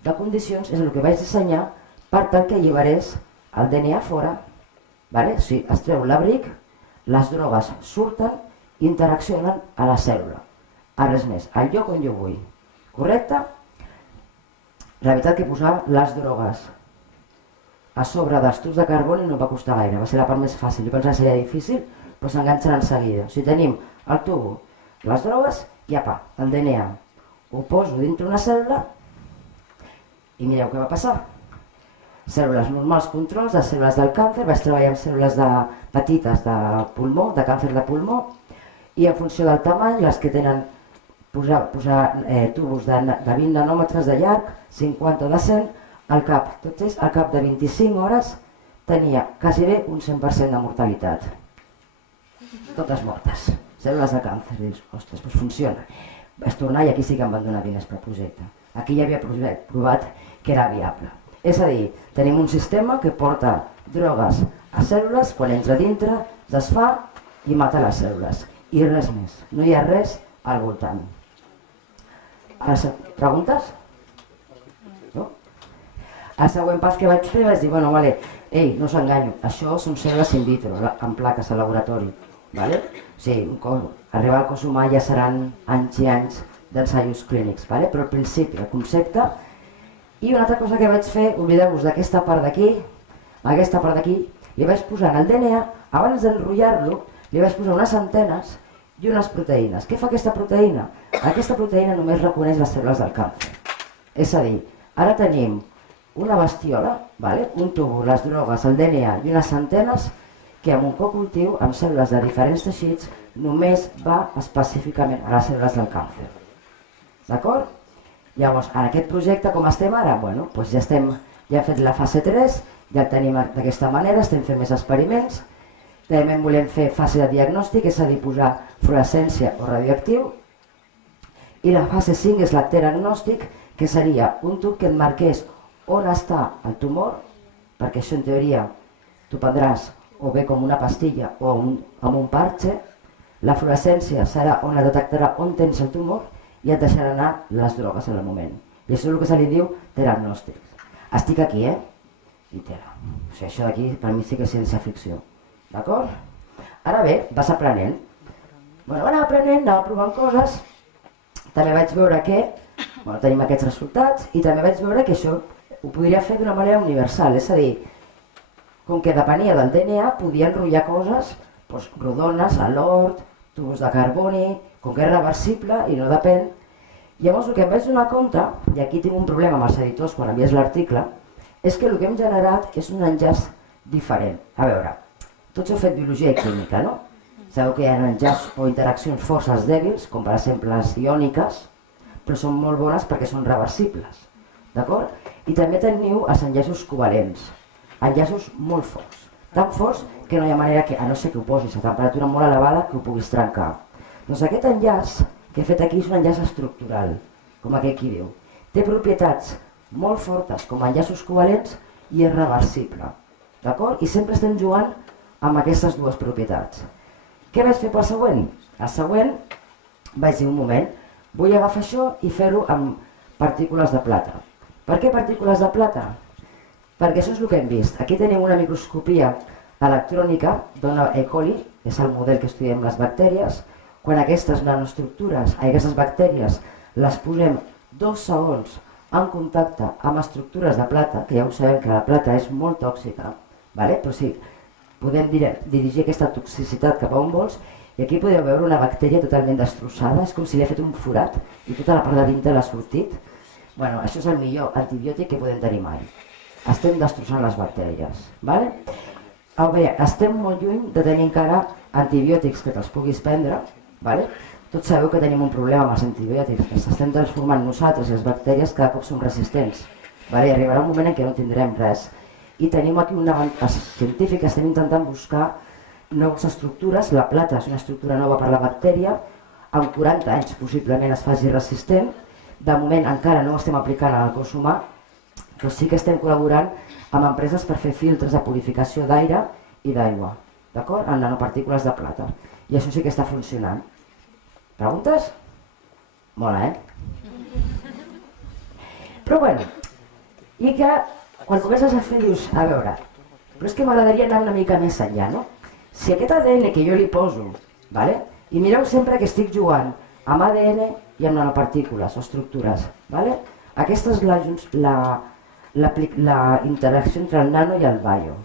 de condicions és el que vaig dissenyar per tal que alliberés el DNA fora. O sigui, es treu l'abric, les drogues surten i interaccionen a la cèl·lula. A res més, al lloc on jo vull. Correcte? La veritat que posar les drogues a sobre dels tubs de carboni no em va costar gaire, va ser la part més fàcil. Jo pensava que seria difícil, però s'enganxen en seguida. O sigui, tenim el tubo, les drogues i apa, el DNA. Ho poso dintre una cèl·lula i mireu què va passar. Cèl·lules normals controls de cèl·lules del càncer, vaig treballar amb cèl·lules petites de pulmó, de càncer de pulmó, i en funció del tamany, les que tenen posar tubos de 20 nanòmetres de llarg, 50 de 100, al cap de 25 hores tenia quasi bé un 100% de mortalitat. Totes mortes, cèl·lules de càncer. Dius, ostres, doncs funciona. Vaig tornar i aquí sí que em van donar diners pel projecte. Aquí ja havia provat que era viable. És a dir, tenim un sistema que porta drogues a cèl·lules, quan entra dintre, desfà i mata les cèl·lules. I res més. No hi ha res al voltant. Preguntes? No? El següent pas que vaig fer vaig dir, bueno, vale, no s'enganyo, això són cèl·lules in vitro, en plaques al laboratori. Vale? O sigui, arribar al cos humà ja seran anys i anys d'ensaios clínics, vale? Però al principi, el concepte. I una altra cosa que vaig fer, oblideu-vos d'aquesta part d'aquí, aquesta part d'aquí, li vaig posar en el DNA, abans d'enrotllar-lo, li vaig posar unes antenes i unes proteïnes. Què fa aquesta proteïna? Aquesta proteïna només reconeix les cèl·lules del càncer. És a dir, ara tenim una bestiola, vale? Un tubo, les drogues, el DNA i unes antenes que amb un cocultiu, amb cèl·lules de diferents teixits, només va específicament a les cèl·lules del càncer. D'acord? Llavors, en aquest projecte com estem ara? Bueno, doncs ja hem fet la fase 3 Ja el tenim d'aquesta manera, estem fent més experiments. També volem fer fase de diagnòstic, és a dir, posar fluorescència o radioactiu. I la fase 5 és la teragnòstic, que seria un tub que et marqués on està el tumor, perquè això en teoria tu prendràs o bé com una pastilla o amb un parche. La fluorescència serà on et detectarà on tens el tumor i et deixarà anar les drogues en el moment. I això és el que se li diu teragnòstic. Estic aquí, I tera. O sigui, això d'aquí per mi sí que és ciència-ficció. D'acord? Ara bé, vas aprenent. Anava aprenent, anava provant coses. També vaig veure que tenim aquests resultats i també vaig veure que això ho podria fer d'una manera universal. És a dir, com que depenia del DNA, podia enrotllar coses, rodones, a l'hort, tubos de carboni, com que és reversible i no depèn. Llavors el que em vaig donar compte, i aquí tinc un problema amb els editors quan envies l'article, és que el que hem generat és un enllaç diferent. A veure, tots heu fet biologia i química, no? Sabeu que hi ha enllaç o interaccions forces dèbils, com per exemple les iòniques, però són molt bones perquè són reversibles, d'acord? I també teniu els enllaços covalents, enllaços molt forts, tan forts que no hi ha manera que, a no ser que ho posis a temperatura molt elevada, que ho puguis trencar. Doncs aquest enllaç que he fet aquí és un enllaç estructural, com aquell qui diu. Té propietats molt fortes com a enllaços covalents i és reversible, d'acord? I sempre estem jugant amb aquestes dues propietats. Què vaig fer pel següent? El següent vaig dir un moment, vull agafar això i fer-ho amb partícules de plata. Per què partícules de plata? Perquè això és el que hem vist. Aquí tenim una microscopia electrònica d'una E. coli, que és el model que estudiem les bactèries. Quan aquestes nanoestructures, aquestes bactèries, les posem 2 segons en contacte amb estructures de plata, que ja ho sabem que la plata és molt tòxica, però sí, podem dirigir aquesta toxicitat cap a on vols, i aquí podeu veure una bactèria totalment destrossada, és com si li ha fet un forat i tota la part de dintre l'ha sortit. Això és el millor antibiòtic que podem tenir mai. Estem destrossant les bactèries. Estem molt lluny de tenir encara antibiòtics que te'ls puguis prendre. Tots sabeu que tenim un problema amb els antibiòtics, que s'estem transformant nosaltres, les bactèries, cada cop són resistents. I arribarà un moment en què no tindrem res. I tenim aquí els científics estem intentant buscar noves estructures. La plata és una estructura nova per la bactèria, en 40 anys possiblement es faci resistent. De moment encara no ho estem aplicant al cos humà, però sí que estem col·laborant amb empreses per fer filtres de purificació d'aire i d'aigua, d'acord? En nanopartícules de plata. I això sí que està funcionant. Preguntes? Mola, Però i que quan comences a fer dius, a veure, però és que m'agradaria anar una mica més enllà, no? Si aquest ADN que jo li poso, i mireu sempre que estic jugant amb ADN i amb nanopartícules o estructures, aquesta és la interacció entre el nano i el bio,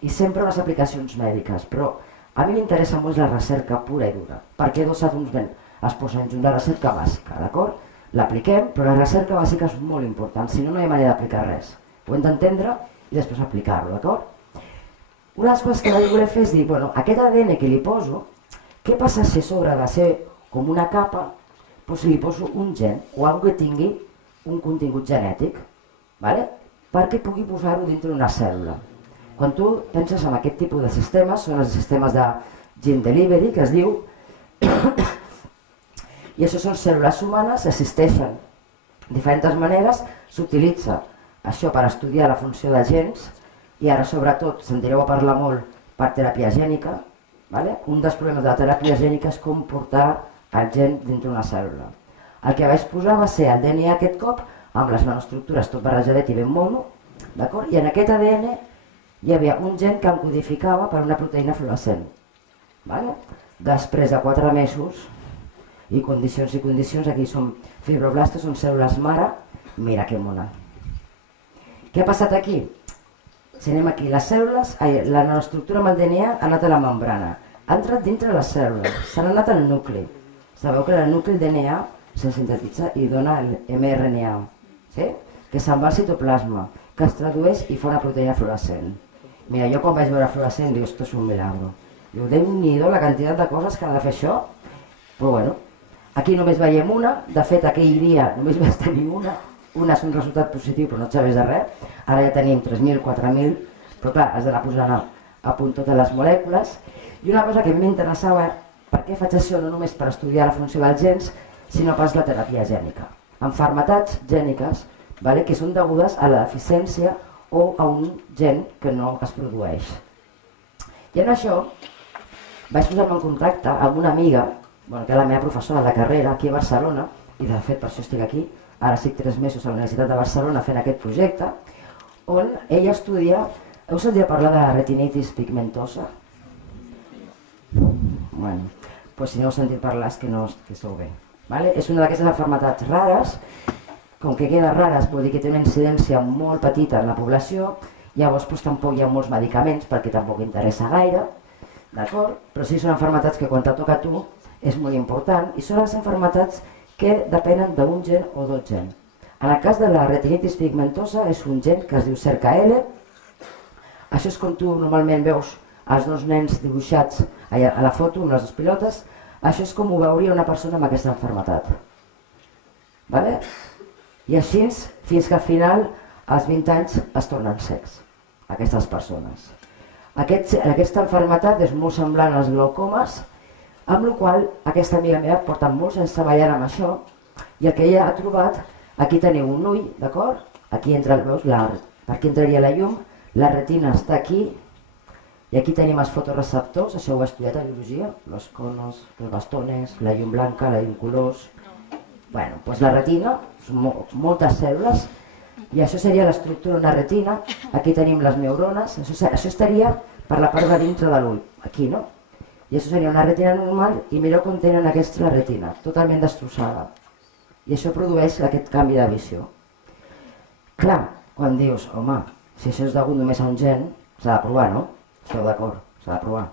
i sempre unes aplicacions mèdiques, però a mi m'interessa molt la recerca pura i dura, perquè 2 àtoms es posen junts, la recerca bàsica, d'acord? L'apliquem, però la recerca bàsica és molt important, si no, no hi ha manera d'aplicar res. Ho hem d'entendre i després aplicar-lo, d'acord? Una de les coses que vaig voler fer és dir, aquest ADN que li poso, què passa si a sobre de ser com una capa, doncs li poso un gen o alguna que tingui un contingut genètic, perquè pugui posar-ho dintre d'una cèl·lula. Quan tu penses en aquest tipus de sistemes, són els sistemes de gene delivery, que es diu, i això són cèl·lules humanes, existeixen de diferents maneres, s'utilitza això per estudiar la funció de gens, i ara sobretot sentireu a parlar molt per teràpia gènica. Un dels problemes de la teràpia gènica és com portar el gen dintre d'una cèl·lula. El que vaig posar va ser el DNA aquest cop, amb les nanoestructures tot barrejadet i ben mono, i en aquest ADN hi havia un gen que em codificava per una proteïna fluorescent. Després de 4 mesos, i condicions, aquí són fibroblastos, són cèl·lules mare, mira que mona. Què ha passat aquí? Si anem aquí, les cèl·lules, la nanoestructura amb el DNA ha anat a la membrana, ha entrat dintre les cèl·lules, s'ha anat al nucli. Sabeu que el nucli del DNA se sintetitza i dona el mRNA, que se'n va al citoplasma, que es tradueix i fa una proteïna fluorescent. Mira, jo quan vaig veure fluorescent dic, esto és un milagro. Diu, Déu-n'hi-do la quantitat de coses que ha de fer això, però bueno, aquí només veiem una, de fet aquell dia només vaig tenir una, una és un resultat positiu però no et serveix de res, ara ja tenim 3.000, 4.000, però clar, has d'anar posant a punt totes les molècules. I una cosa que a mi m'interessava, per què faig això no només per estudiar la funció dels gens, sinó pas la teràpia gènica. Malalties gèniques que són degudes a la deficiència o a un gen que no es produeix. I en això vaig posar-me en contacte amb una amiga, que és la meva professora de carrera aquí a Barcelona, i de fet per això estic aquí, ara estic 3 mesos a la Universitat de Barcelona fent aquest projecte, on ella estudia, heu sentit parlar de retinitis pigmentosa? Bueno, doncs si no heu sentit parlar és que no esteu bé. És una d'aquestes malalties rares, com que queda rares vol dir que té una incidència molt petita en la població, llavors tampoc hi ha molts medicaments perquè tampoc interessa gaire, d'acord? Però sí són malalties que quan te toca a tu és molt important i són les malalties que depenen d'un gen o dos gens. En el cas de la retinitis pigmentosa és un gen que es diu CERCA-L. Això és com tu normalment veus els dos nens dibuixats a la foto amb les dues pilotes. Això és com ho veuria una persona amb aquesta malaltia. I així fins que al final als 20 anys es tornen cecs, aquestes persones. Aquesta malaltia és molt semblant als glaucomes, amb la qual aquesta amiga meva porta molts anys treballant amb això i el que ella ha trobat, aquí teniu un ull, d'acord? Aquí entra, veus, per aquí entraria la llum, la retina està aquí i aquí tenim els fotoreceptors, això ho he estudiat a biologia, los conos, los bastones, la llum blanca, la llum colors. Bueno, doncs la retina, són moltes cèl·lules i això seria l'estructura d'una retina, aquí tenim les neurones, això estaria per la part de dintre de l'ull, aquí, no? I això seria una retina normal i mireu com tenen aquesta la retina, totalment destrossada. I això produeix aquest canvi de visió. Clar, quan dius, home, si això és degut només a un gen, s'ha de provar, no? Esteu d'acord? S'ha de provar.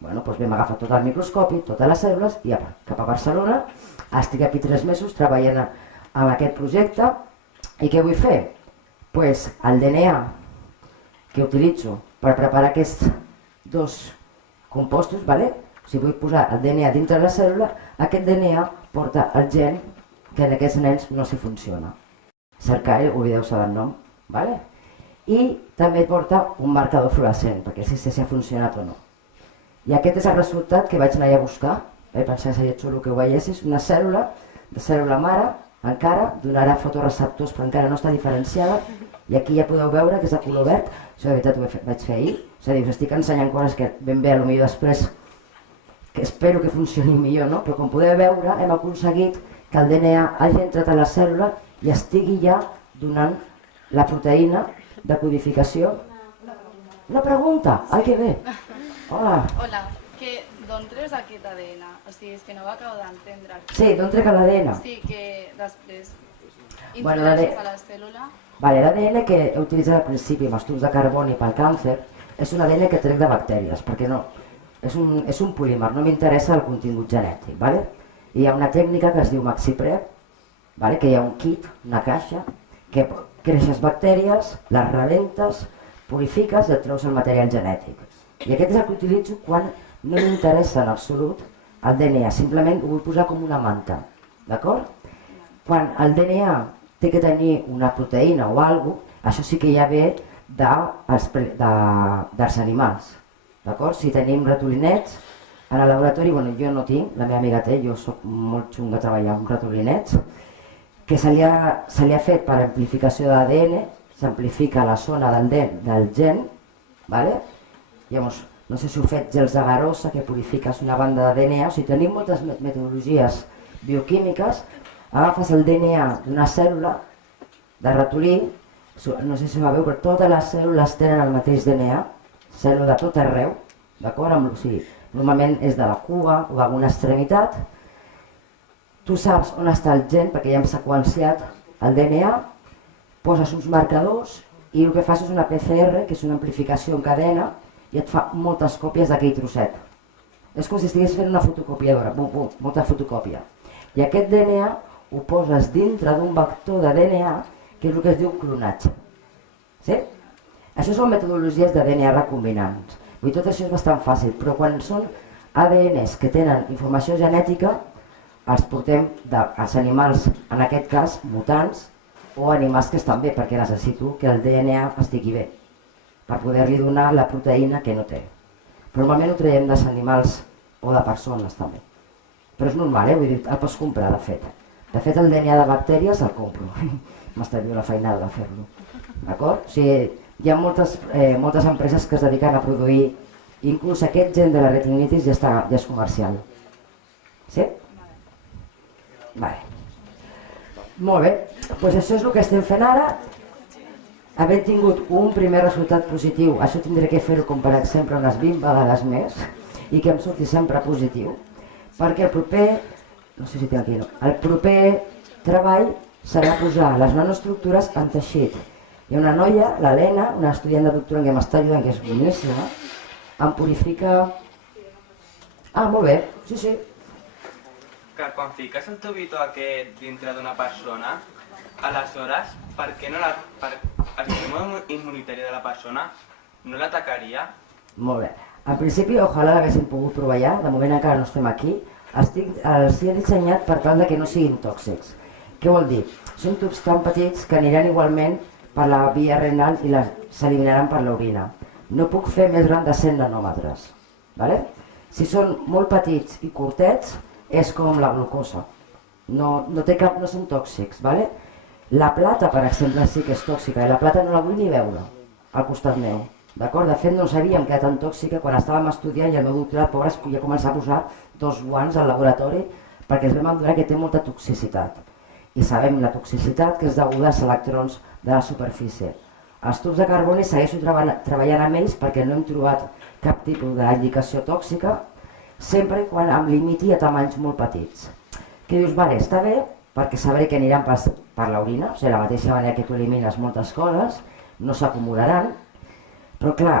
Bueno, doncs vam agafar tot el microscopi, totes les cèl·lules i apa, cap a Barcelona. Estic aquí 3 mesos treballant en aquest projecte i què vull fer? Doncs el DNA que utilitzo per preparar aquests dos compostos, si vull posar el DNA dintre de la cèl·lula, aquest DNA porta el gen que en aquests nens no s'hi funciona. CERCA-L, oblideu-se del nom. I també porta un marcador fluorescent, perquè si ha funcionat o no. I aquest és el resultat que vaig anar a buscar, pensar que seria xulo que ho veiessis, una cèl·lula, de cèl·lula mare, encara donarà fotoreceptors però encara no està diferenciada, i aquí ja podeu veure que és de color verd, això de veritat ho vaig fer ahir, és a dir, us estic ensenyant coses que ben bé potser després, que espero que funcionin millor, no? Però com podeu veure hem aconseguit que el DNA hagi entrat a la cèl·lula i estigui ja donant la proteïna de codificació. Una pregunta? Ai, que bé! Hola! Hola, d'on treus aquest ADN? O sigui, és que no ho acabo d'entendre. Sí, d'on trec l'ADN? Sí, que després introdueixes a la cèl·lula. L'ADN que he utilitzat al principi amb els tubs de carboni pel càncer és un ADN que trec de bactèries, perquè no, és un polímer, no m'interessa el contingut genètic. Hi ha una tècnica que es diu MaxiPrep, que hi ha un kit, una caixa, que creixes bactèries, les rebentes, purifiques i et treus el material genètic. I aquest és el que utilitzo quan no m'interessa en absolut el DNA, simplement ho vull posar com una manta, d'acord? Quan el DNA té que tenir una proteïna o alguna cosa, això sí que ja ve dels animals, d'acord? Si tenim ratolinets, en el laboratori, jo no tinc, la meva amiga té, jo soc molt xunga a treballar amb ratolinets, que se li ha fet per amplificació d'ADN, s'amplifica la zona del gen, llavors, no sé si heu fet gels d'agarosa que purifiques una banda de DNA, o sigui, tenim moltes metodologies bioquímiques, agafes el DNA d'una cèl·lula de ratolí, no sé si ho veieu, però totes les cèl·lules tenen el mateix DNA, cèl·lula de tot arreu, d'acord? O sigui, normalment és de la cua o d'alguna extremitat. Tu saps on està el gen perquè ja hem seqüenciat el DNA, poses uns marcadors i el que fas és una PCR, que és una amplificació en cadena, i et fa moltes còpies d'aquell trosset. És com si estigués fent una fotocopiadora, molta fotocòpia. I aquest DNA ho poses dintre d'un vector de DNA, que és el que es diu clonatge. Sí? Això són metodologies de DNA recombinants. Vull dir, tot això és bastant fàcil, però quan són ADNs que tenen informació genètica, els portem als animals, en aquest cas mutants, o animals que estan bé, perquè necessito que el DNA estigui bé, per poder-li donar la proteïna que no té. Però normalment ho traiem dels animals o de persones també. Però és normal, vull dir, el pots comprar, de fet. De fet, el DNA de bactèries el compro. M'estalvio la feinada de fer-lo. D'acord? O sigui, hi ha moltes empreses que es dediquen a produir, inclús aquest gen de la retinitis ja és comercial. Sí? Vale. Molt bé, doncs això és el que estem fent ara. Havent tingut un primer resultat positiu, això tindré que fer-ho com per exemple unes 20 vegades més i que em surti sempre positiu, perquè el proper treball serà posar les nanoestructures en teixit. Hi ha una noia, l'Helena, una estudiant de doctorat que m'està ajudant, que és boníssima, em purifica... Ah, molt bé, sí. Que quan fiques el tubito aquest dintre d'una persona, aleshores, per què no el sistema immunitari de la persona no l'atacaria? Molt bé. Al principi, ojalà l'haguéssim pogut provar ja, de moment encara no estem aquí. Els he dissenyat per tal que no siguin tòxics. Què vol dir? Són tubs tan petits que aniran igualment per la via renal i s'eliminaran per l'orina. No puc fer més gran de 100 nanòmetres. Vale? Si són molt petits i curtets, és com la glucosa. No són tòxics. Vale? La plata, per exemple, sí que és tòxica i la plata no la vull ni veure al costat meu. D'acord? De fet, no sabíem que era tan tòxica quan estàvem estudiant i el meu doctorat, pobre, ja començar a posar 2 guants al laboratori perquè ens vam adonar que té molta toxicitat. I sabem la toxicitat que és deguda als electrons de la superfície. Els tubs de carboni segueixo treballant amb ells perquè no hem trobat cap tipus d'indicació tòxica, sempre quan em limiti a tamanys molt petits. Que dius, vale, està bé, perquè sabré que aniran per l'orina, o sigui, la mateixa manera que tu elimines moltes coses, no s'acumularan, però clar,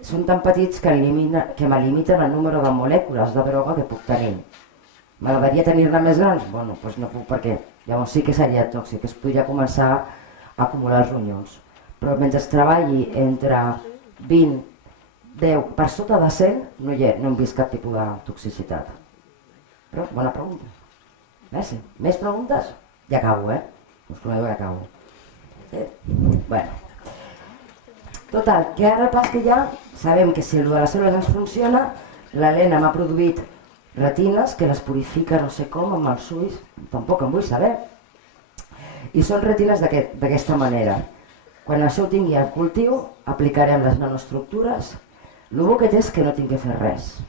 són tan petits que me limiten el número de molècules de droga que puc tenir. M'agradaria tenir-ne més grans? Bueno, doncs no puc perquè llavors sí que seria tòxic, es podria començar a acumular els ronyons. Però mentre treballi entre 20, 10, per sota de 100, no hem vist cap tipus de toxicitat. Però, bona pregunta. Merci. Més preguntes? Ja acabo, Us conec, ja acabo. Bueno. Total, que ara el pas que hi ha, sabem que si el de les cèl·lules ens funciona, l'Helena m'ha produït retines que les purifica no sé com amb els ulls, tampoc en vull saber. I són retines d'aquesta manera. Quan això ho tingui al cultiu, aplicarem les nanoestructures. El bo que té és que no tinc que fer res.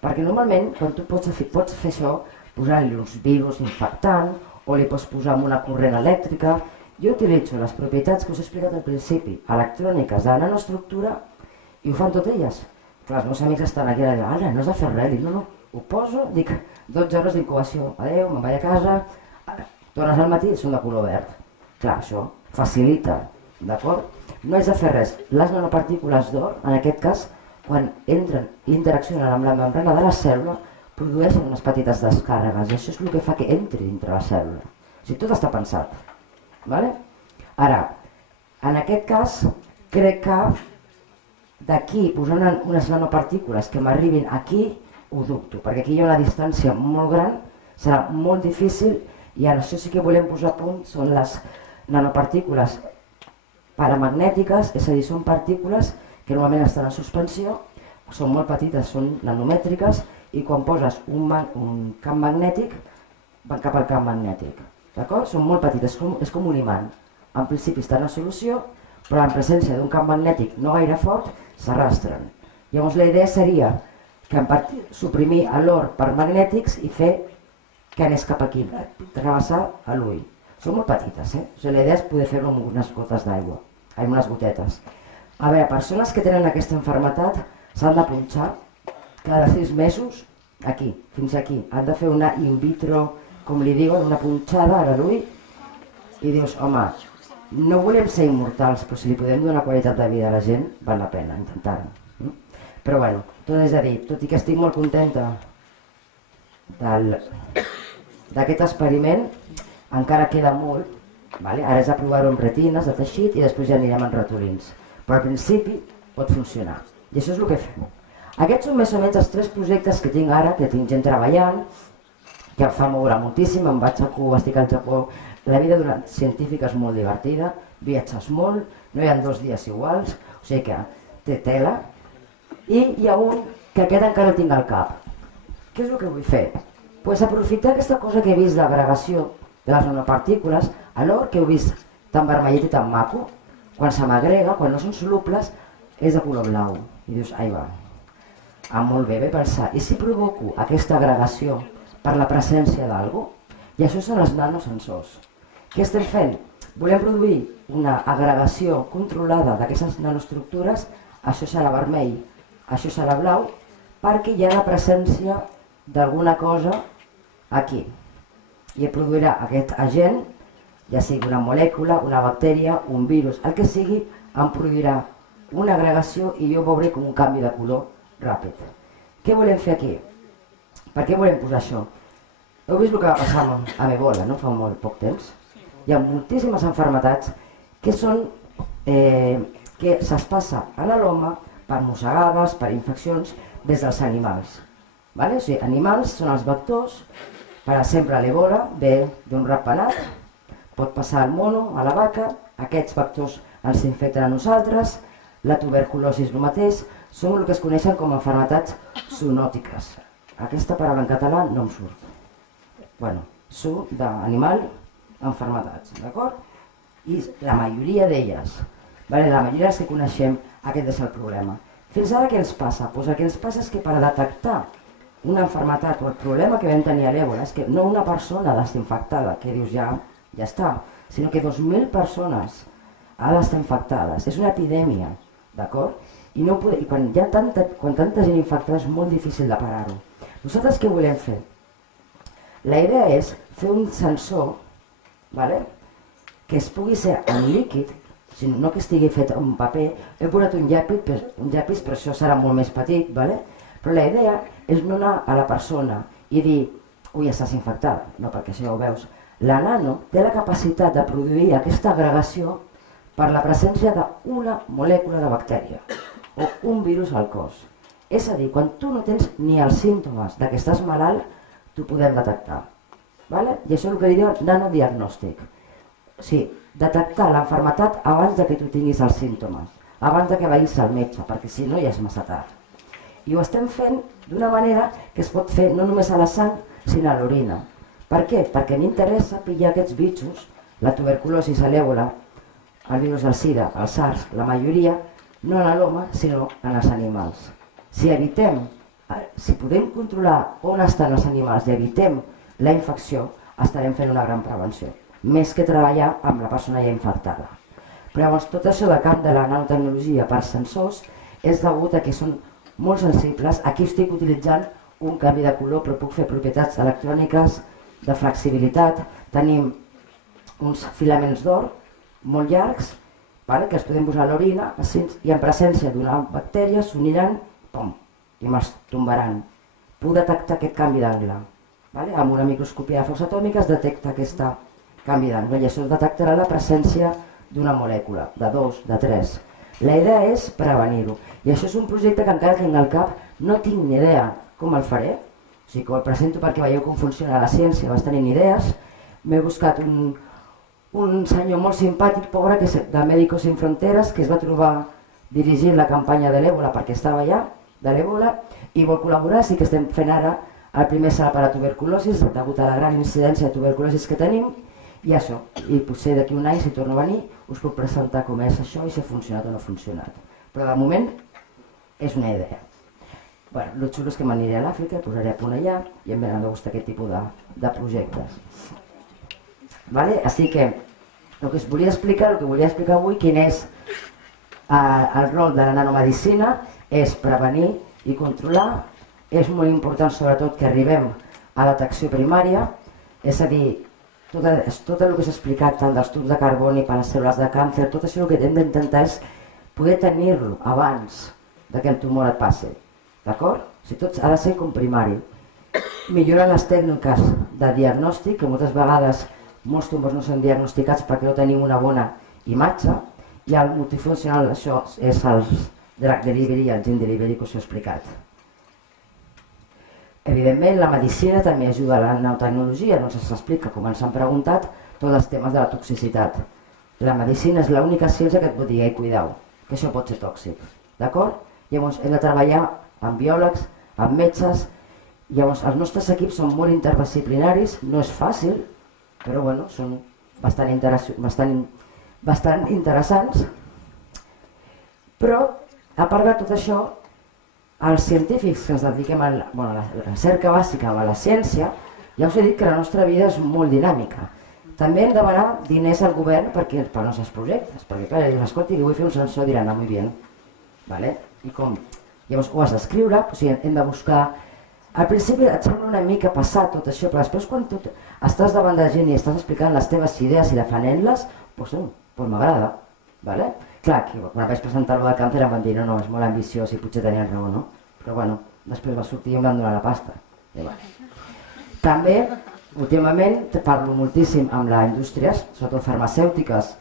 Perquè normalment, quan tu pots fer això, posant-li uns virus infectant, o li pots posar amb una corrent elèctrica, jo utilitzo les propietats que us he explicat al principi, electròniques de la nanoestructura, i ho fan totes elles. Clar, els meus amics estan aquí i diuen, ara, no has de fer res, dic, no, ho poso, dic, 12 hores d'incubació, adeu, me'n vaig a casa, tornes al matí i són de color verd. Clar, això facilita, d'acord? No has de fer res. Les nanopartícules d'or, en aquest cas, quan entren i interaccionen amb la membrana de la cèl·lula, produeixen unes petites descàrregues, i això és el que fa que entri dintre la cèl·lula. O sigui, tot està pensat. Vale? Ara, en aquest cas, crec que d'aquí, posant unes nanopartícules que m'arribin aquí, ho dubto, perquè aquí hi ha una distància molt gran, serà molt difícil, i ara això sí que volem posar a punt, són les nanopartícules paramagnètiques, és a dir, són partícules que normalment estan en suspensió, són molt petites, són nanomètriques, i quan poses un camp magnètic, van cap al camp magnètic. D'acord? Són molt petites, és com un imant. En principi estan en solució, però en presència d'un camp magnètic no gaire fort, s'arrastren. Llavors la idea seria que suprimir l'or per magnètics i fer que anés cap aquí, travessar a l'ull. Són molt petites, O sigui, la idea és poder fer-ho amb unes gotes d'aigua, amb unes gotetes. A veure, persones que tenen aquesta malaltia s'han de punxar cada 6 mesos, aquí, fins aquí. Han de fer una in vitro, com li diuen, una punxada a l'ull, i dius, home, no volem ser immortals, però si li podem donar qualitat de vida a la gent, val la pena intentar-ho. Però bueno, tot és a dir, tot i que estic molt contenta d'aquest experiment, encara queda molt, ara és aprovar-ho amb retines de teixit i després ja anirem en ratolins. Però al principi pot funcionar. I això és el que fem. Aquests són més o menys els 3 projectes que tinc ara, que tinc gent treballant, que em fa moure moltíssim, em vaig a Cuba, estic al Japó, la vida d'una científica és molt divertida, viatges molt, no hi ha 2 dies iguals, o sigui que té tela, i hi ha un que aquest encara el tinc al cap. Què és el que vull fer? Pues aprofitar aquesta cosa que he vist d'agregació de les nanopartícules, l'or que heu vist tan vermellet i tan maco, quan se m'agrega, quan no són solubles, és de color blau. I dius, ai va, molt bé, ve pensar, i si provoco aquesta agregació per la presència d'algú? I això són els nanosensors. Què estem fent? Volem produir una agregació controlada d'aquestes nanoestructures, això serà vermell, això serà blau, perquè hi ha la presència d'alguna cosa aquí. I produirà aquest agent, ja sigui una molècula, una bactèria, un virus, el que sigui, em produirà una agregació i jo veuré com un canvi de color ràpid. Què volem fer aquí? Per què volem posar això? Heu vist el que va passar amb Ebola, no? Fa molt poc temps. Hi ha moltíssimes malalties que són que s'espassa a l'home per mossegades, per infeccions, des dels animals. O sigui, animals són els vectors, per exemple l'Ebola ve d'un ratpenat, pot passar al mono, a la vaca, aquests vectors ens infecten a nosaltres, la tuberculosi és el mateix, són el que es coneixen com a malalties zoonòtiques. Aquesta paraula en català no em surt. Bueno, zo d'animal, malalties, d'acord? I la majoria d'elles, la majoria dels que coneixem, aquest és el problema. Fins ara què ens passa? Doncs el que ens passa és que per detectar una malaltia o el problema que vam tenir a l'Ebola és que no una persona ha d'estar infectada, que dius ja està, sinó que 2.000 persones han d'estar infectades. És una epidèmia, d'acord? I quan hi ha tanta gent infectada és molt difícil de parar-ho. Nosaltres què volem fer? La idea és fer un sensor que es pugui ser en líquid, no que estigui fet en paper. He posat un llapis, però això serà molt més petit, però la idea és no anar a la persona i dir ui, estàs infectada, no, perquè això ja ho veus. La nano té la capacitat de produir aquesta agregació per la presència d'una molècula de bactèria o un virus al cos. És a dir, quan tu no tens ni els símptomes que estàs malalt, t'ho podem detectar. I això és el que li diuen nanodiagnòstic. O sigui, detectar la malaltia abans que tu tinguis els símptomes, abans que vagis al metge, perquè si no ja és massa tard. I ho estem fent d'una manera que es pot fer no només a la sang, sinó a l'orina. Per què? Perquè m'interessa pillar aquests bitxos, la tuberculosi, l'Ebola, el virus del SIDA, el SARS, la majoria, no en l'home, sinó en els animals. Si podem controlar on estan els animals i evitem la infecció, estarem fent una gran prevenció, més que treballar amb la persona ja infectada. Però llavors tot això de camp de la nanotecnologia per sensors és degut a que són molt sensibles. Aquí estic utilitzant un canvi de color, però puc fer propietats electròniques, de flexibilitat. Tenim uns filaments d'or molt llargs que els podem posar a l'orina i en presència d'una bactèria s'uniran i me'ls tombaran. Puc detectar aquest canvi d'angle. Amb una microscòpia de força atòmica es detecta aquest canvi d'angle i això detectarà la presència d'una molècula, de 2, de 3. La idea és prevenir-ho. I això és un projecte que encara tinc al cap, no tinc ni idea com el faré, o sigui que el presento perquè veieu com funciona la ciència, vas tenint idees. M'he buscat un senyor molt simpàtic, pobre, que és de Médicos Sin Fronteras, que es va trobar dirigint la campanya de l'Ebola perquè estava allà, de l'Ebola, i vol col·laborar. Sí que estem fent ara el primer serà per a tuberculosi, degut a la gran incidència de tuberculosi que tenim, i això, i potser d'aquí un any, si torno a venir, us puc presentar com és això i si ha funcionat o no ha funcionat. Però de moment és una idea. El xulo és que m'aniré a l'Àfrica, posaré a punt allà i em venen de gust aquest tipus de projectes. Així que el que us volia explicar, avui, quin és el rol de la nanomedicina, és prevenir i controlar. És molt important sobretot que arribem a la detecció primària, és a dir, tot el que s'ha explicat, tant dels tubs de carboni per a les cèl·lules de càncer, tot això el que hem d'intentar és poder tenir-lo abans que el tumor et passi. D'acord? O sigui, tot ha de ser com primari. Millorar les tècniques de diagnòstic, que moltes vegades molts tumors no són diagnosticats perquè no tenim una bona imatge, i el multifuncional, això és el drug delivery i el gene delivery que us he explicat. Evidentment, la medicina també ajuda a la nanotecnologia, doncs s'explica, com ens han preguntat, tots els temes de la toxicitat. La medicina és l'única ciència que et pot dir, cuidao, que això pot ser tòxic, d'acord? Llavors hem de treballar amb biòlegs, amb metges, llavors els nostres equips són molt interdisciplinaris, no és fàcil, però bueno, són bastant interessants. Però, a part de tot això, els científics que ens dediquem a la recerca bàsica o a la ciència, ja us he dit que la nostra vida és molt dinàmica. També hem de demanar diners al govern per als nostres projectes, perquè clar, escolti, vull fer un sensor, diran, muy bien. I com? Llavors ho has d'escriure, hem de buscar... Al principi et sembla una mica passar tot això, però després quan tu estàs davant de gent i estàs explicant les teves idees i defenent-les, doncs m'agrada. Clar, quan vaig presentar-lo del càncer em van dir no, és molt ambiciós i potser tenien raó, no? Però bueno, després va sortir i em van donar la pasta. També, últimament, parlo moltíssim amb les indústries, sobretot farmacèutiques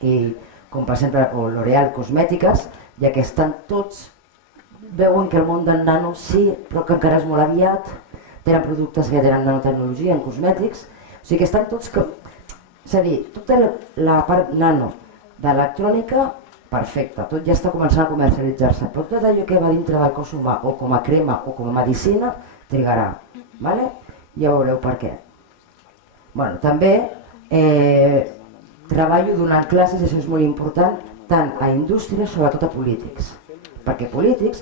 i com per exemple L'Oreal Cosmètiques, ja que estan tots, veuen que el món del nano sí, però que encara és molt aviat, tenen productes que tenen nanotecnologia en cosmètics, o sigui que estan tots... És a dir, tota la part nano d'electrònica, perfecte, tot ja està començant a comercialitzar-se, però tot allò que va dintre del cos humà o com a crema o com a medicina trigarà, ja veureu per què. També treballo donant classes, i això és molt important, tant a indústries, sobretot a polítics, perquè polítics,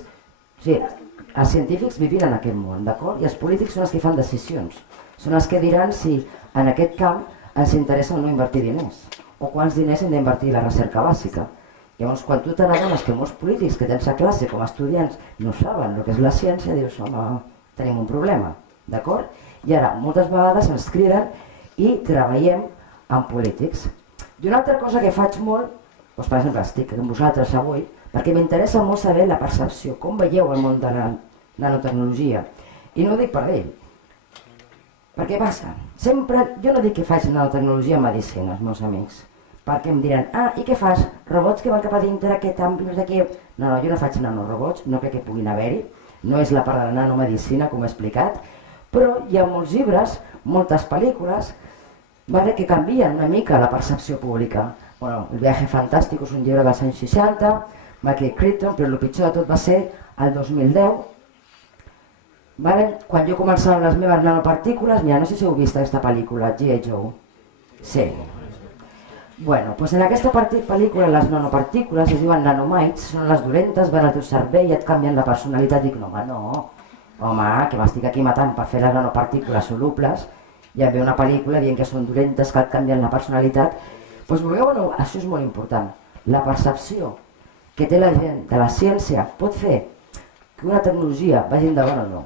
els científics vivim en aquest món, d'acord? I els polítics són els que fan decisions, són els que diran si en aquest camp ens interessa o no invertir diners, o quants diners hem d'invertir en la recerca bàsica. Llavors, quan tu t'adones que molts polítics que tens a classe com a estudiants no saben el que és la ciència, dius, home, tenim un problema, d'acord? I ara, moltes vegades ens criden i treballem amb polítics. I una altra cosa que faig molt, doncs per exemple estic amb vosaltres avui, perquè m'interessa molt saber la percepció, com veieu el món de la nanotecnologia. I no ho dic per ell. Per què passa? Sempre, jo no dic que faig nanotecnologia en medicina, els meus amics, perquè em diran, i què fas? Robots que van cap a dintre, aquest àmbit, no sé què... No, jo no faig nanorobots, no crec que puguin haver-hi, no és la part de la nanomedicina, com he explicat, però hi ha molts llibres, moltes pel·lícules, que canvien una mica la percepció pública. El viaje fantàstico és un llibre dels anys 60, Michael Crichton, però el pitjor de tot va ser el 2010, quan jo començava amb les meves nanopartícules, no sé si heu vist aquesta pel·lícula, G.I. Joe. Sí. Doncs en aquesta pel·lícula les nanopartícules es diuen nanomites, són les dolentes, van al teu cervell i et canvien la personalitat. Dic, home, que m'estic aquí matant per fer les nanopartícules solubles, i em ve una pel·lícula dient que són dolentes, que et canvien la personalitat. Doncs voleu, això és molt important. La percepció que té la gent de la ciència pot fer que una tecnologia vagi endavant o no.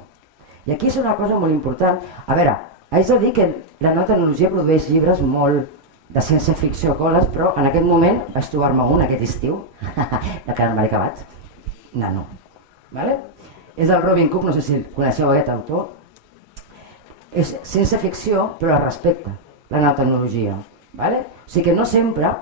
I aquí és una cosa molt important. A veure, haig de dir que la nanotecnologia produeix llibres molt de ciència-ficció coles, però en aquest moment vaig trobar-me un aquest estiu, que no me l'he acabat, Nano. És del Robin Cook, no sé si coneixeu aquest autor. És ciència-ficció, però la respecta, la nanotecnologia. O sigui que no sempre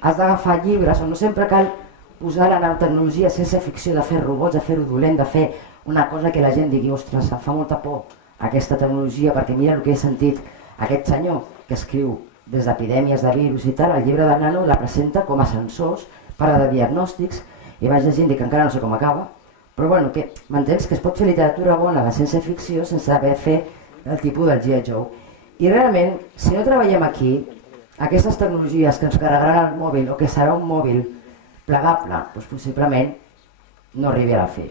has d'agafar llibres o no sempre cal posar la nanotecnologia ciència-ficció de fer robots, de fer-ho dolent, de fer una cosa que la gent digui, ostres, em fa molta por aquesta tecnologia, perquè mira el que he sentit aquest senyor que escriu des d'epidèmies de virus i tal, el llibre de nano la presenta com a sensors, parla de diagnòstics, i vaig llegint que encara no sé com acaba, però bueno, que m'entens que es pot fer literatura bona de ciència-ficció sense haver fet el tipus del G.I. Joe. I realment, si no treballem aquí, aquestes tecnologies que ens carregaran el mòbil o que serà un mòbil plegable, doncs possiblement no arribi a la fi.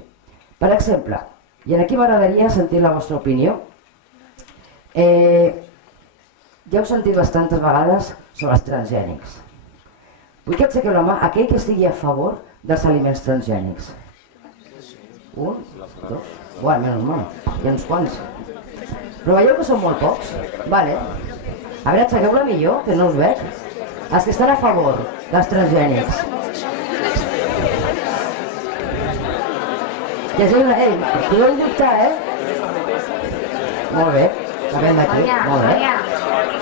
Per exemple, i aquí m'agradaria sentir la vostra opinió, ja heu sentit bastantes vegades sobre els transgènics. Vull que aixequeu la mà aquell que estigui a favor dels aliments transgènics. Un, dos, menys mal, hi ha uns quants. Però veieu que són molt pocs? Vale. A veure, aixequeu-la millor, que no us veig. Els que estan a favor dels transgènics. Ja sé una... Ei, podeu dubtar, Molt bé. Acabem d'aquí. Molt bé.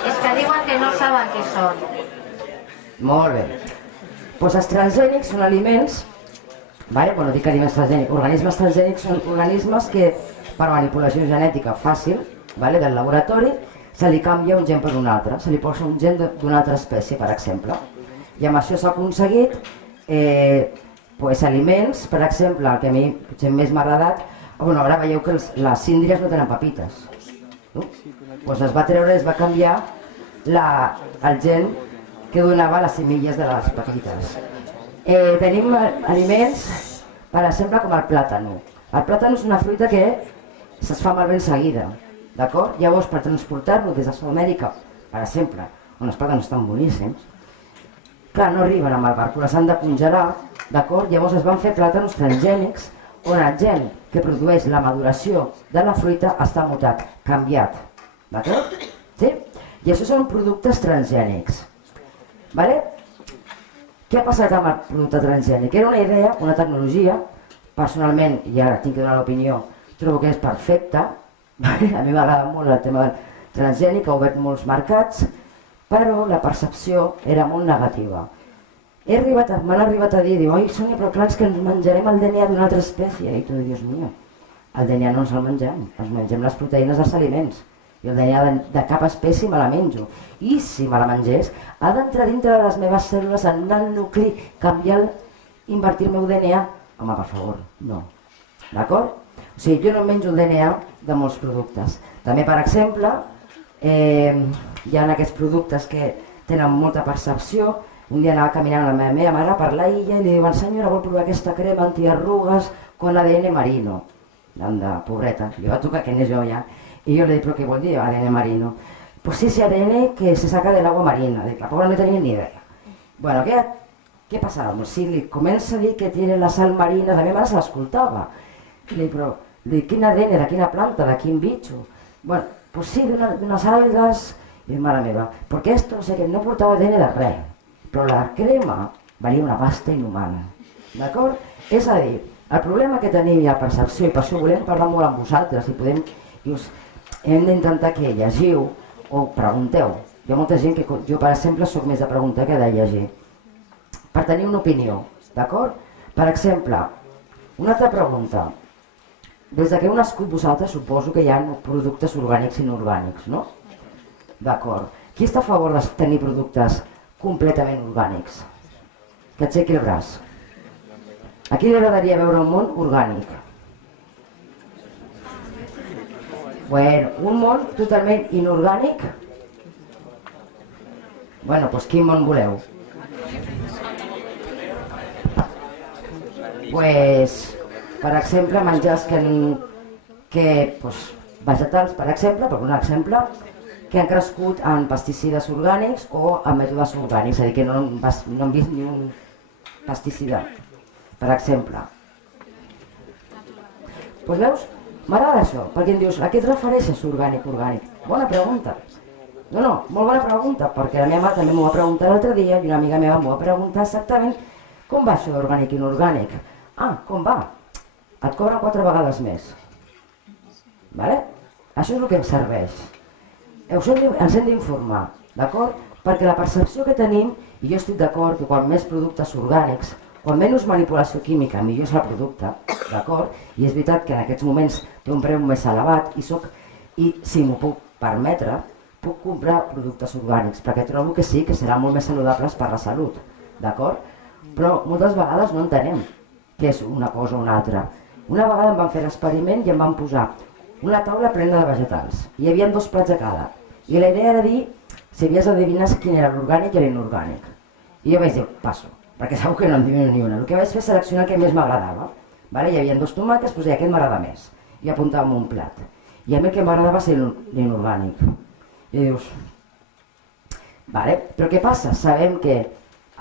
És que diuen que no saben què són. Molt bé. Doncs els transgènics són aliments, dic aliments transgènics, organismes transgènics són organismes que per manipulació genètica fàcil, del laboratori, se li canvia un gen per un altre, se li posa un gen d'una altra espècie, per exemple. I amb això s'ha aconseguit aliments, per exemple, el que a mi potser més m'ha agradat, ara veieu que les síndries no tenen papites. Es va treure, es va canviar el gen que donava les semilles de les papites. Tenim aliments, per exemple, com el plàtano. El plàtano és una fruita que es fa malbé en seguida. Llavors, per transportar-lo des de Sud-amèrica, per exemple, on els plàtanos estan boníssims, clar, no arriben amb el barco, les han de congelar, llavors es van fer plàtanos transgènics on el gen que produeix la maduració de la fruita està mutat, canviat. D'acord? Sí? I això són productes transgènics. Què ha passat amb el producte transgènic? Era una idea, una tecnologia, personalment, i ara tinc que donar l'opinió, trobo que és perfecta, a mi m'agrada molt el tema transgènic, ha obert molts mercats, però la percepció era molt negativa. M'han arribat a dir, oi Sònia, però clar, és que ens menjarem el DNA d'una altra espècie. I tu dius, mira, el DNA no ens el mengem, ens mengem les proteïnes dels aliments. I el DNA de cap espècie me la menjo. I si me la mengés, ha d'entrar dintre de les meves cèl·lules, anar al nucli, canviar, invertir el meu DNA. Home, per favor, no. D'acord? O sigui, jo no menjo el DNA de molts productes. També, per exemple, hi ha aquests productes que tenen molta percepció. Un dia anava caminant amb la meva mare per la illa i li diuen, senyora, vol provar aquesta crema antiarrugues con ADN marino. Anda, pobreta, jo va tocar que n'és jo ja. I jo li dic, però què vol dir ADN marino? Pues sí, ese ADN que se saca del agua marina. Dic, la pobra no tenia ni idea. Bueno, què passava? Si li comença a dir que tiene la sal marina, la meva mare se l'escoltava. I li dic, però, quin ADN, de quina planta, de quin bitxo? Bueno, pues sí, d'unes algues. I dic, mare meva, perquè esto no sé què, no portava ADN de res. Però la crema valia una pasta inhumana. D'acord? És a dir, el problema que tenim ja a percepció, i per això volem parlar molt amb vosaltres, i hem d'intentar que llegiu o pregunteu. Hi ha molta gent que jo, per exemple, sóc més de preguntar que de llegir. Per tenir una opinió, d'acord? Per exemple, una altra pregunta. Des que heu nascut vosaltres, suposo que hi ha productes orgànics i inorgànics, no? D'acord. Qui està a favor de tenir productes completament orgànics? Que aixequi el braç. A qui li agradaria veure un món orgànic? Bueno, un món totalment inorgànic? Bueno, doncs quin món voleu? Pues, per exemple, menjars vegetals, per exemple, per un exemple, que han crescut en pesticides orgànics o en mètodes orgànics, és a dir, que no han vist ni un pesticida, per exemple. Doncs veus, m'agrada això, perquè em dius, a què et refereixes orgànic? Bona pregunta. No, molt bona pregunta, perquè la meva mare també m'ho va preguntar l'altre dia i una amiga meva m'ho va preguntar exactament com va això d'orgànic i inorgànic. Ah, com va? Et cobren 4 vegades més. Això és el que em serveix. Ens hem d'informar, d'acord? Perquè la percepció que tenim, i jo estic d'acord que quan més productes orgànics, quan menys manipulació química, millor és el producte, d'acord? I és veritat que en aquests moments té un preu més elevat i si m'ho puc permetre, puc comprar productes orgànics, perquè trobo que sí, que seran molt més saludables per la salut, d'acord? Però moltes vegades no entenem què és una cosa o una altra. Una vegada em van fer l'experiment i em van posar una taula plena de vegetals. Hi havia 2 plats a cada. I la idea era dir si havies d'adivinar quin era l'orgànic i l'inorgànic. I jo vaig dir, passo, perquè segur que no en adivino ni una. El que vaig fer és seleccionar el que més m'agradava. Hi havia 2 tomàquets, doncs aquest m'agrada més. I apuntava en un plat. I a mi el que m'agradava va ser l'inorgànic. I dius, però què passa? Sabem que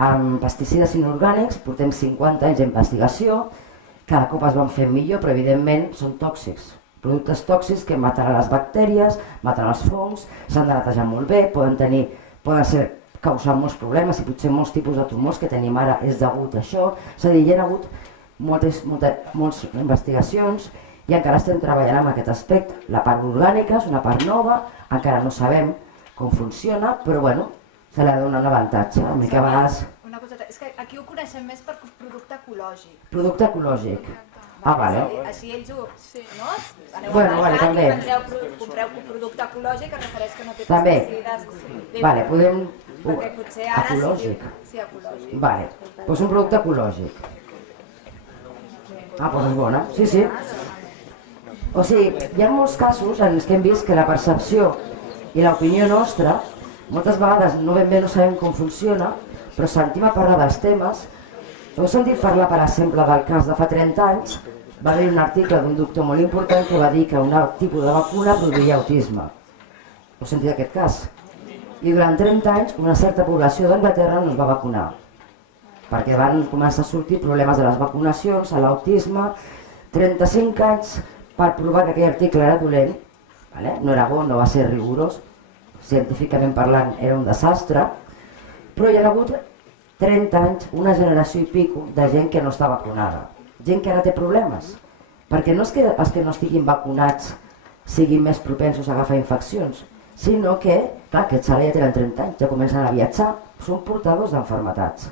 amb pesticides inorgànics portem 50 anys d'investigació, cada cop es van fer millor, però evidentment són tòxics. Productes tòxics que maten les bactèries, maten els fongs, s'han de netejar molt bé, poden causar molts problemes i potser molts tipus de tumors que tenim ara és degut a això. És a dir, hi ha hagut moltes investigacions i encara estem treballant en aquest aspecte. La part orgànica és una part nova, encara no sabem com funciona, però bueno, se li ha de donar un avantatge. A vegades... Una coseta, és que aquí ho coneixem més per producte ecològic. Producte ecològic. Ah, vale. Així ells ho... No? Aneu Bueno, al vale, mercat també. i compreu producte ecològic, que refereix que no té També. pesticides. Vale, podem... Perquè potser ara Ecològic. sí, ecològic. Vale, doncs un producte ecològic. Ah, doncs és bona. Sí, sí. O sigui, hi ha molts casos en els que hem vist que la percepció i l'opinió nostra moltes vegades no ben bé no sabem com funciona, però sentim a parlar dels temes. Heu sentit parlar, per exemple, del cas de fa 30 anys, va haver un article d'un doctor molt important que va dir que un tipus de vacuna produïa autisme. Heu sentit aquest cas? I durant 30 anys una certa població d'Anglaterra no es va vacunar, perquè van començar a sortir problemes de les vacunacions, a l'autisme, 35 anys per provar que aquell article era dolent, no era bo, no va ser rigorós, científicament parlant era un desastre, però hi ha hagut 30 anys, una generació i pico de gent que no està vacunada, gent que ara té problemes, perquè no és que els que no estiguin vacunats siguin més propensos a agafar infeccions, sinó que, clar, aquests ara ja tenen 30 anys, ja comencen a viatjar, són portadors d'enfermetats.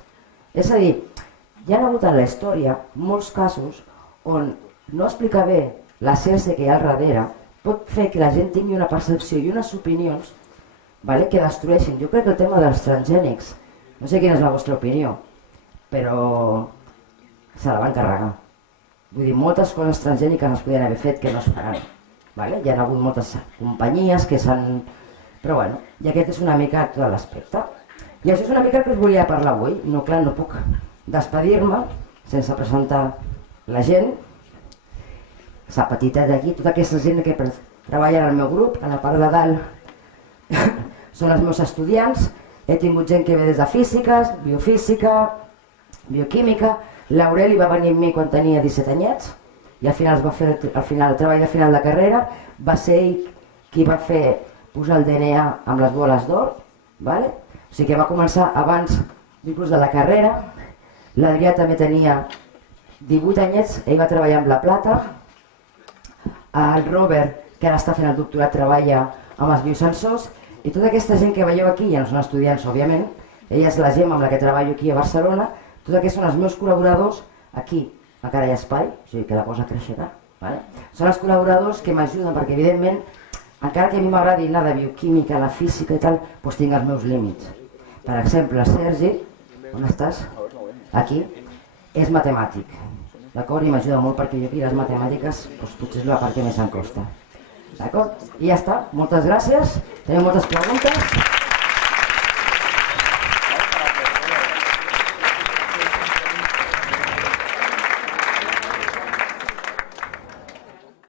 És a dir, hi ha hagut en la història molts casos on no explicar bé la ciència que hi ha al darrere pot fer que la gent tingui una percepció i unes opinions que destrueixin. Jo crec que el tema dels transgènics, no sé quina és la vostra opinió, però se la van carregar. Vull dir, moltes coses transgèniques es podien haver fet que no es faran. Hi ha hagut moltes companyies que s'han... Però bueno, i aquest és una mica tot l'aspecte. I això és una mica el que us volia parlar avui. No, clar, no puc despedir-me sense presentar la gent. La petita d'aquí, tota aquesta gent que treballa en el meu grup, a la part de dalt són els meus estudiants. He tingut gent que ve des de físiques, biofísica, bioquímica. L'Aureli va venir amb mi quan tenia 17 anyets i al final el treball de final de carrera va ser ell qui va fer posar el DNA amb les boles d'or, o sigui que va començar abans inclús de la carrera. L'Adrià també tenia 18 anyets, ell va treballar amb la plata. El Robert, que ara està fent el doctorat, treballa amb els biosensors, i tota aquesta gent que veieu aquí, ja no són estudiants òbviament, ella és la Gemma amb la que treballo aquí a Barcelona, tots aquests són els meus col·laboradors aquí. Encara hi ha espai, o sigui que la cosa creixerà. Són els col·laboradors que m'ajuden perquè, evidentment, encara que a mi m'agradi anar de bioquímica, la física i tal, doncs tinc els meus límits. Per exemple, Sergi, on estàs? Aquí, és matemàtic, d'acord? I m'ajuda molt perquè jo aquí les matemàtiques potser és la part que més em costa. D'acord? I ja està, moltes gràcies. Teniu moltes preguntes?